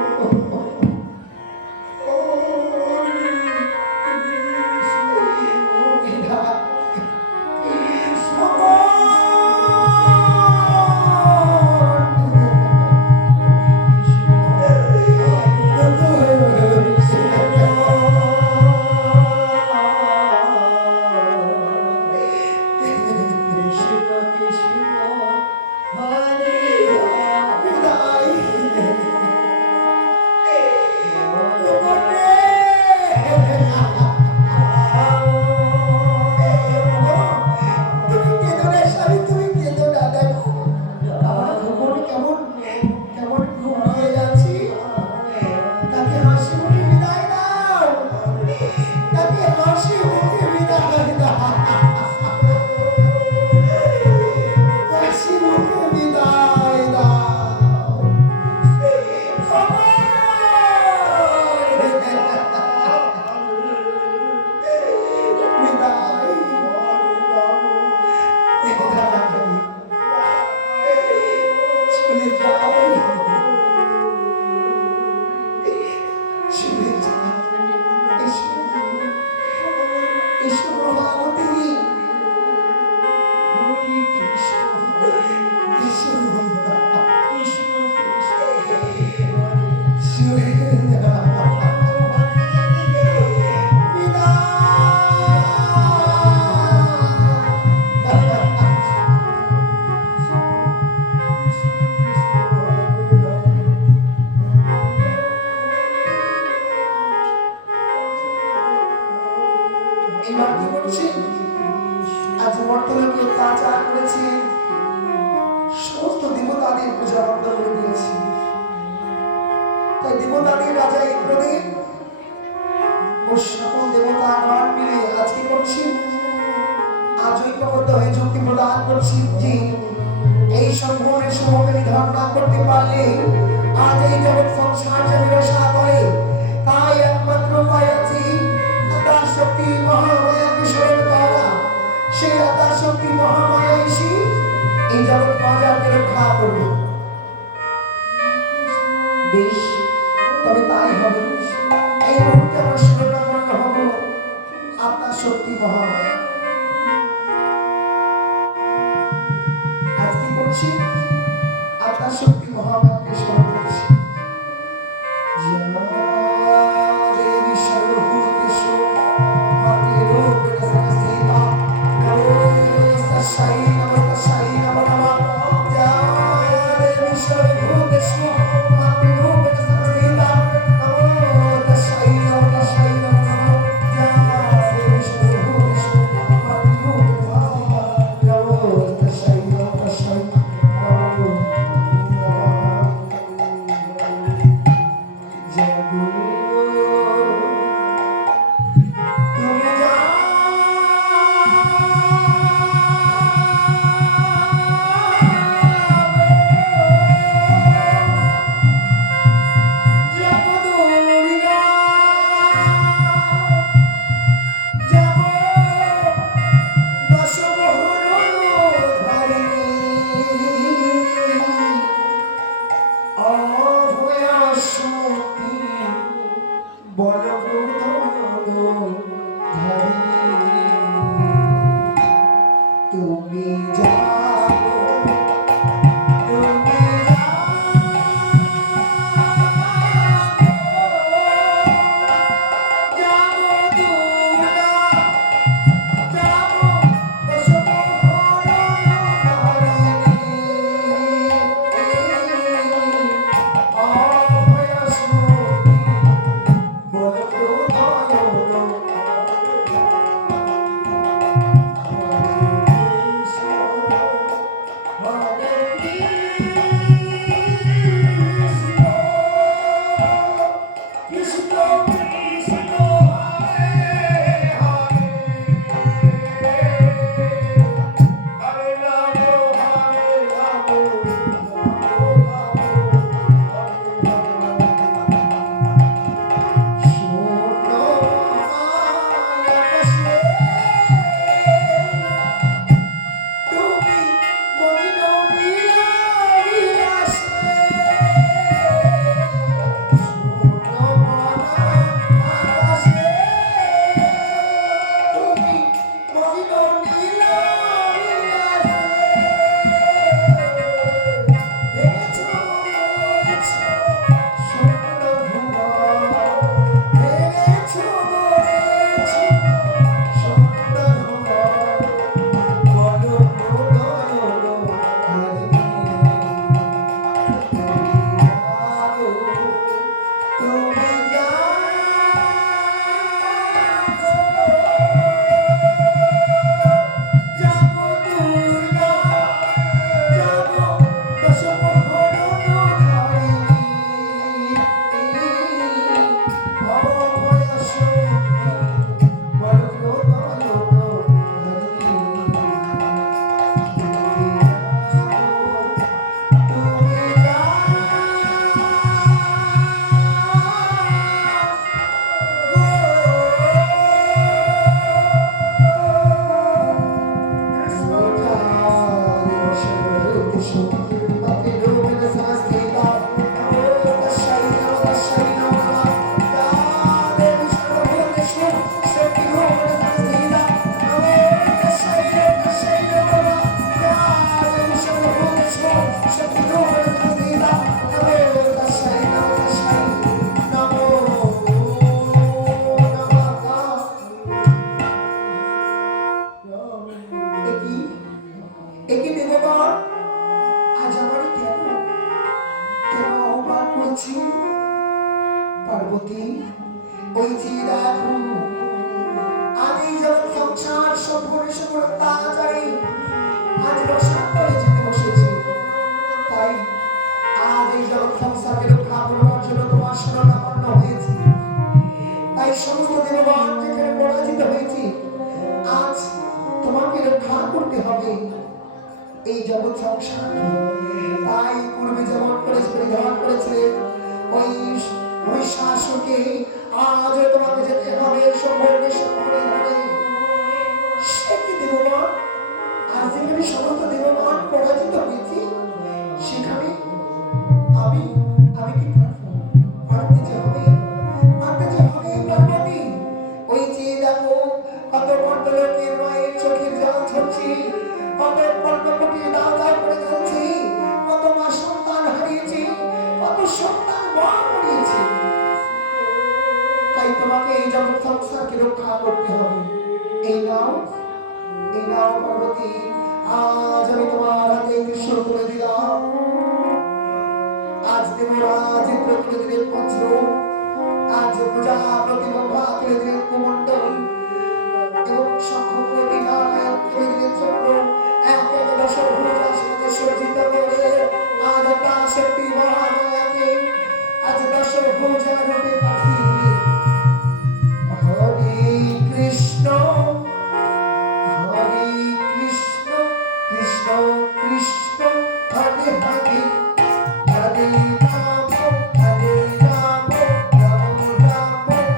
আজ বর্তমানে অত্যাচার করেছে, সমস্ত দেবতাদের পূজা বন্ধ করে দিয়েছে। তাই দেবতাদের রাজা ইন্দ্রদেব ও সকল দেবতাগণ মিলে আজকে করছি, আজ ঐক্যবদ্ধ হয়ে যুক্তি প্রদান করছি যে এই সম্পূর্ণের সমাপ্তি নির্ধারণ না করতে পারলে আজ এই জগৎ সংসার যে বিরসা করে। তাই একমাত্র উপায় আছে আত্মা শক্তি মহামায়াকে স্মরণ করা। সেই আত্মা শক্তি মহামায়া এসে এই জগৎ বাজারকে রক্ষা করবে। বেশ, তবে তাই হবে। এই মুহূর্তে আমরা শরণাপন্ন হব আত্মা শক্তি মহামায়া। আজ কি করছি? আত্মা শক্তি মহামায়াকে স্মরণ করছি। দেবী সর্বভূতেষু মাতৃরূপেণ সংস্থিতা নমস্তাস্যৈ নমস্তাস্যৈ নমো নমঃ। দেবী সর্বভূতেষু মাতৃরূপেণ সংস্থিতা নমস্তাস্যৈ নমস্তাস্যৈ নমো নমঃ। দেবী সর্বভূতেষু মাতৃরূপেণ সংস্থিতা নমস্তাস্যৈ নমস্তাস্যৈ নমো নমঃ। বলো তুমি যাও তুমি একে দেবগণ আজ আমার কেন কেন অবাক করছি পার্বতী ওই যে দেখো আদি যখন সংসার সম্পূর্ণ তাড়াতাড়ি আজ রক্ষা করে যেতে বসেছি তাই আজ এই জগৎ সংসারকে রক্ষা করবার জন্য তোমার শরণাপন্ন হয়েছি তাই সমস্ত দেবগণ যেখানে পরাজিত হয়েছি আজ তোমাকে রক্ষা করতে হবে এই জগৎ সংসার তাই পূর্বে যেমন করে পরিধান করেছিলে ওই শাসককে আজ তোমাকে যেতে হবে সম্পর্কে সম্পর্কে হবে সে কি দেবগণ আজ যেখানে সমস্ত দেবগণ পরাজিত হয়েছি সেখানে আমি কি পারতে যে হবে পার্বতী ওই যে দেখো কত মন্ডলকের মায়ের চোখের জল ঝরছে কত পর্বতকে দাদা করে চলছে কত মা সন্তান হারিয়েছে কত সন্তান মা হারিয়েছে তাই তোমাকে এই জগৎ সংসারকে রক্ষা করতে হবে এই নাও পার্বতী আজ আমি তোমার হাতে ত্রিশূল তুলে দিলাম আজ দেবরাজ ইন্দ্র তুলে দিলেন বজ্র আজ প্রজাপতি ব্রহ্মা তুলে দিলেন কুমণ্ডল এবং শঙ্খপতি নারায়ণ তুলে দিলেন চক্র এক এক দশভুজ আসনে সজ্জিত করে আজ তার শক্তি মহামায়াকে আজ দশভুজ রূপে পাঠিয়ে হরে কৃষ্ণ কৃষ্ণ কৃষ্ণ হরে হরে হরে রাম রাম রাম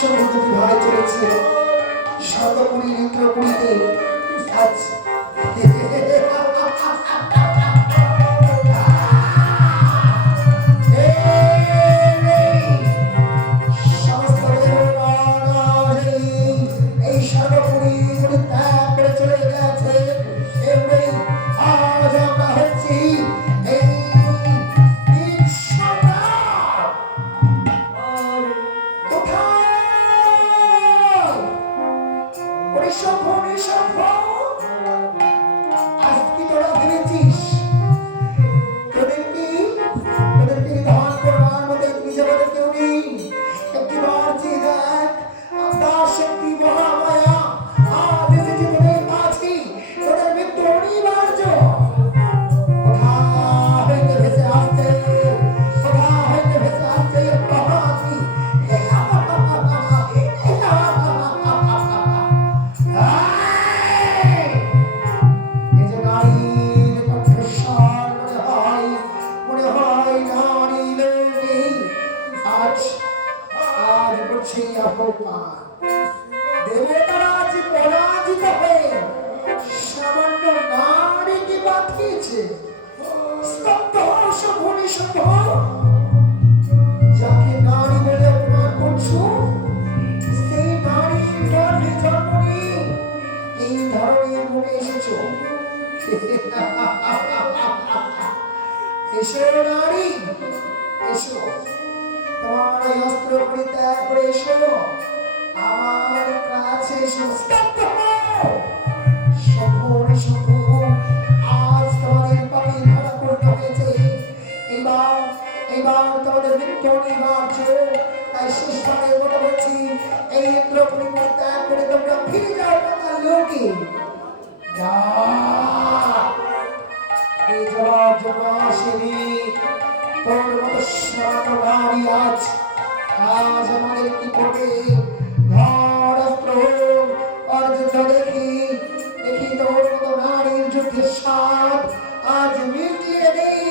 সঙ্গে দুটি ভাই চলেছে সর্বপুরী ইন্দ্রপুরীতে। আজ যাকে নারী বলে অপমান করছো, সেই নারীর গর্ভে জন্ম নিয়ে এই ধরনের মুখে এসেছো। এসো নারী, এসো, তোমার এই অস্ত্র পরিত্যাগ করে এসো, আমার কাছে এসো। আজ তোমাদের পাপে ধরা করতে হয়েছে, এবার তোমাদের মৃত্যু অনিবার্য। তাই শেষবারের মতো বলছি, এই ইন্দ্রপুরী পরিত্যাগ করে তোমরা ফিরে যাও তোমার লোকে। এই জবাব জন্য আসেনি তোর মতো সামান্য নারী। আজ আমাদের কি করবে? ধর অস্ত্র আর যুদ্ধ দেখি তোর মতো নারীর যুদ্ধের স্বাদ আজ মিটিয়ে দেই।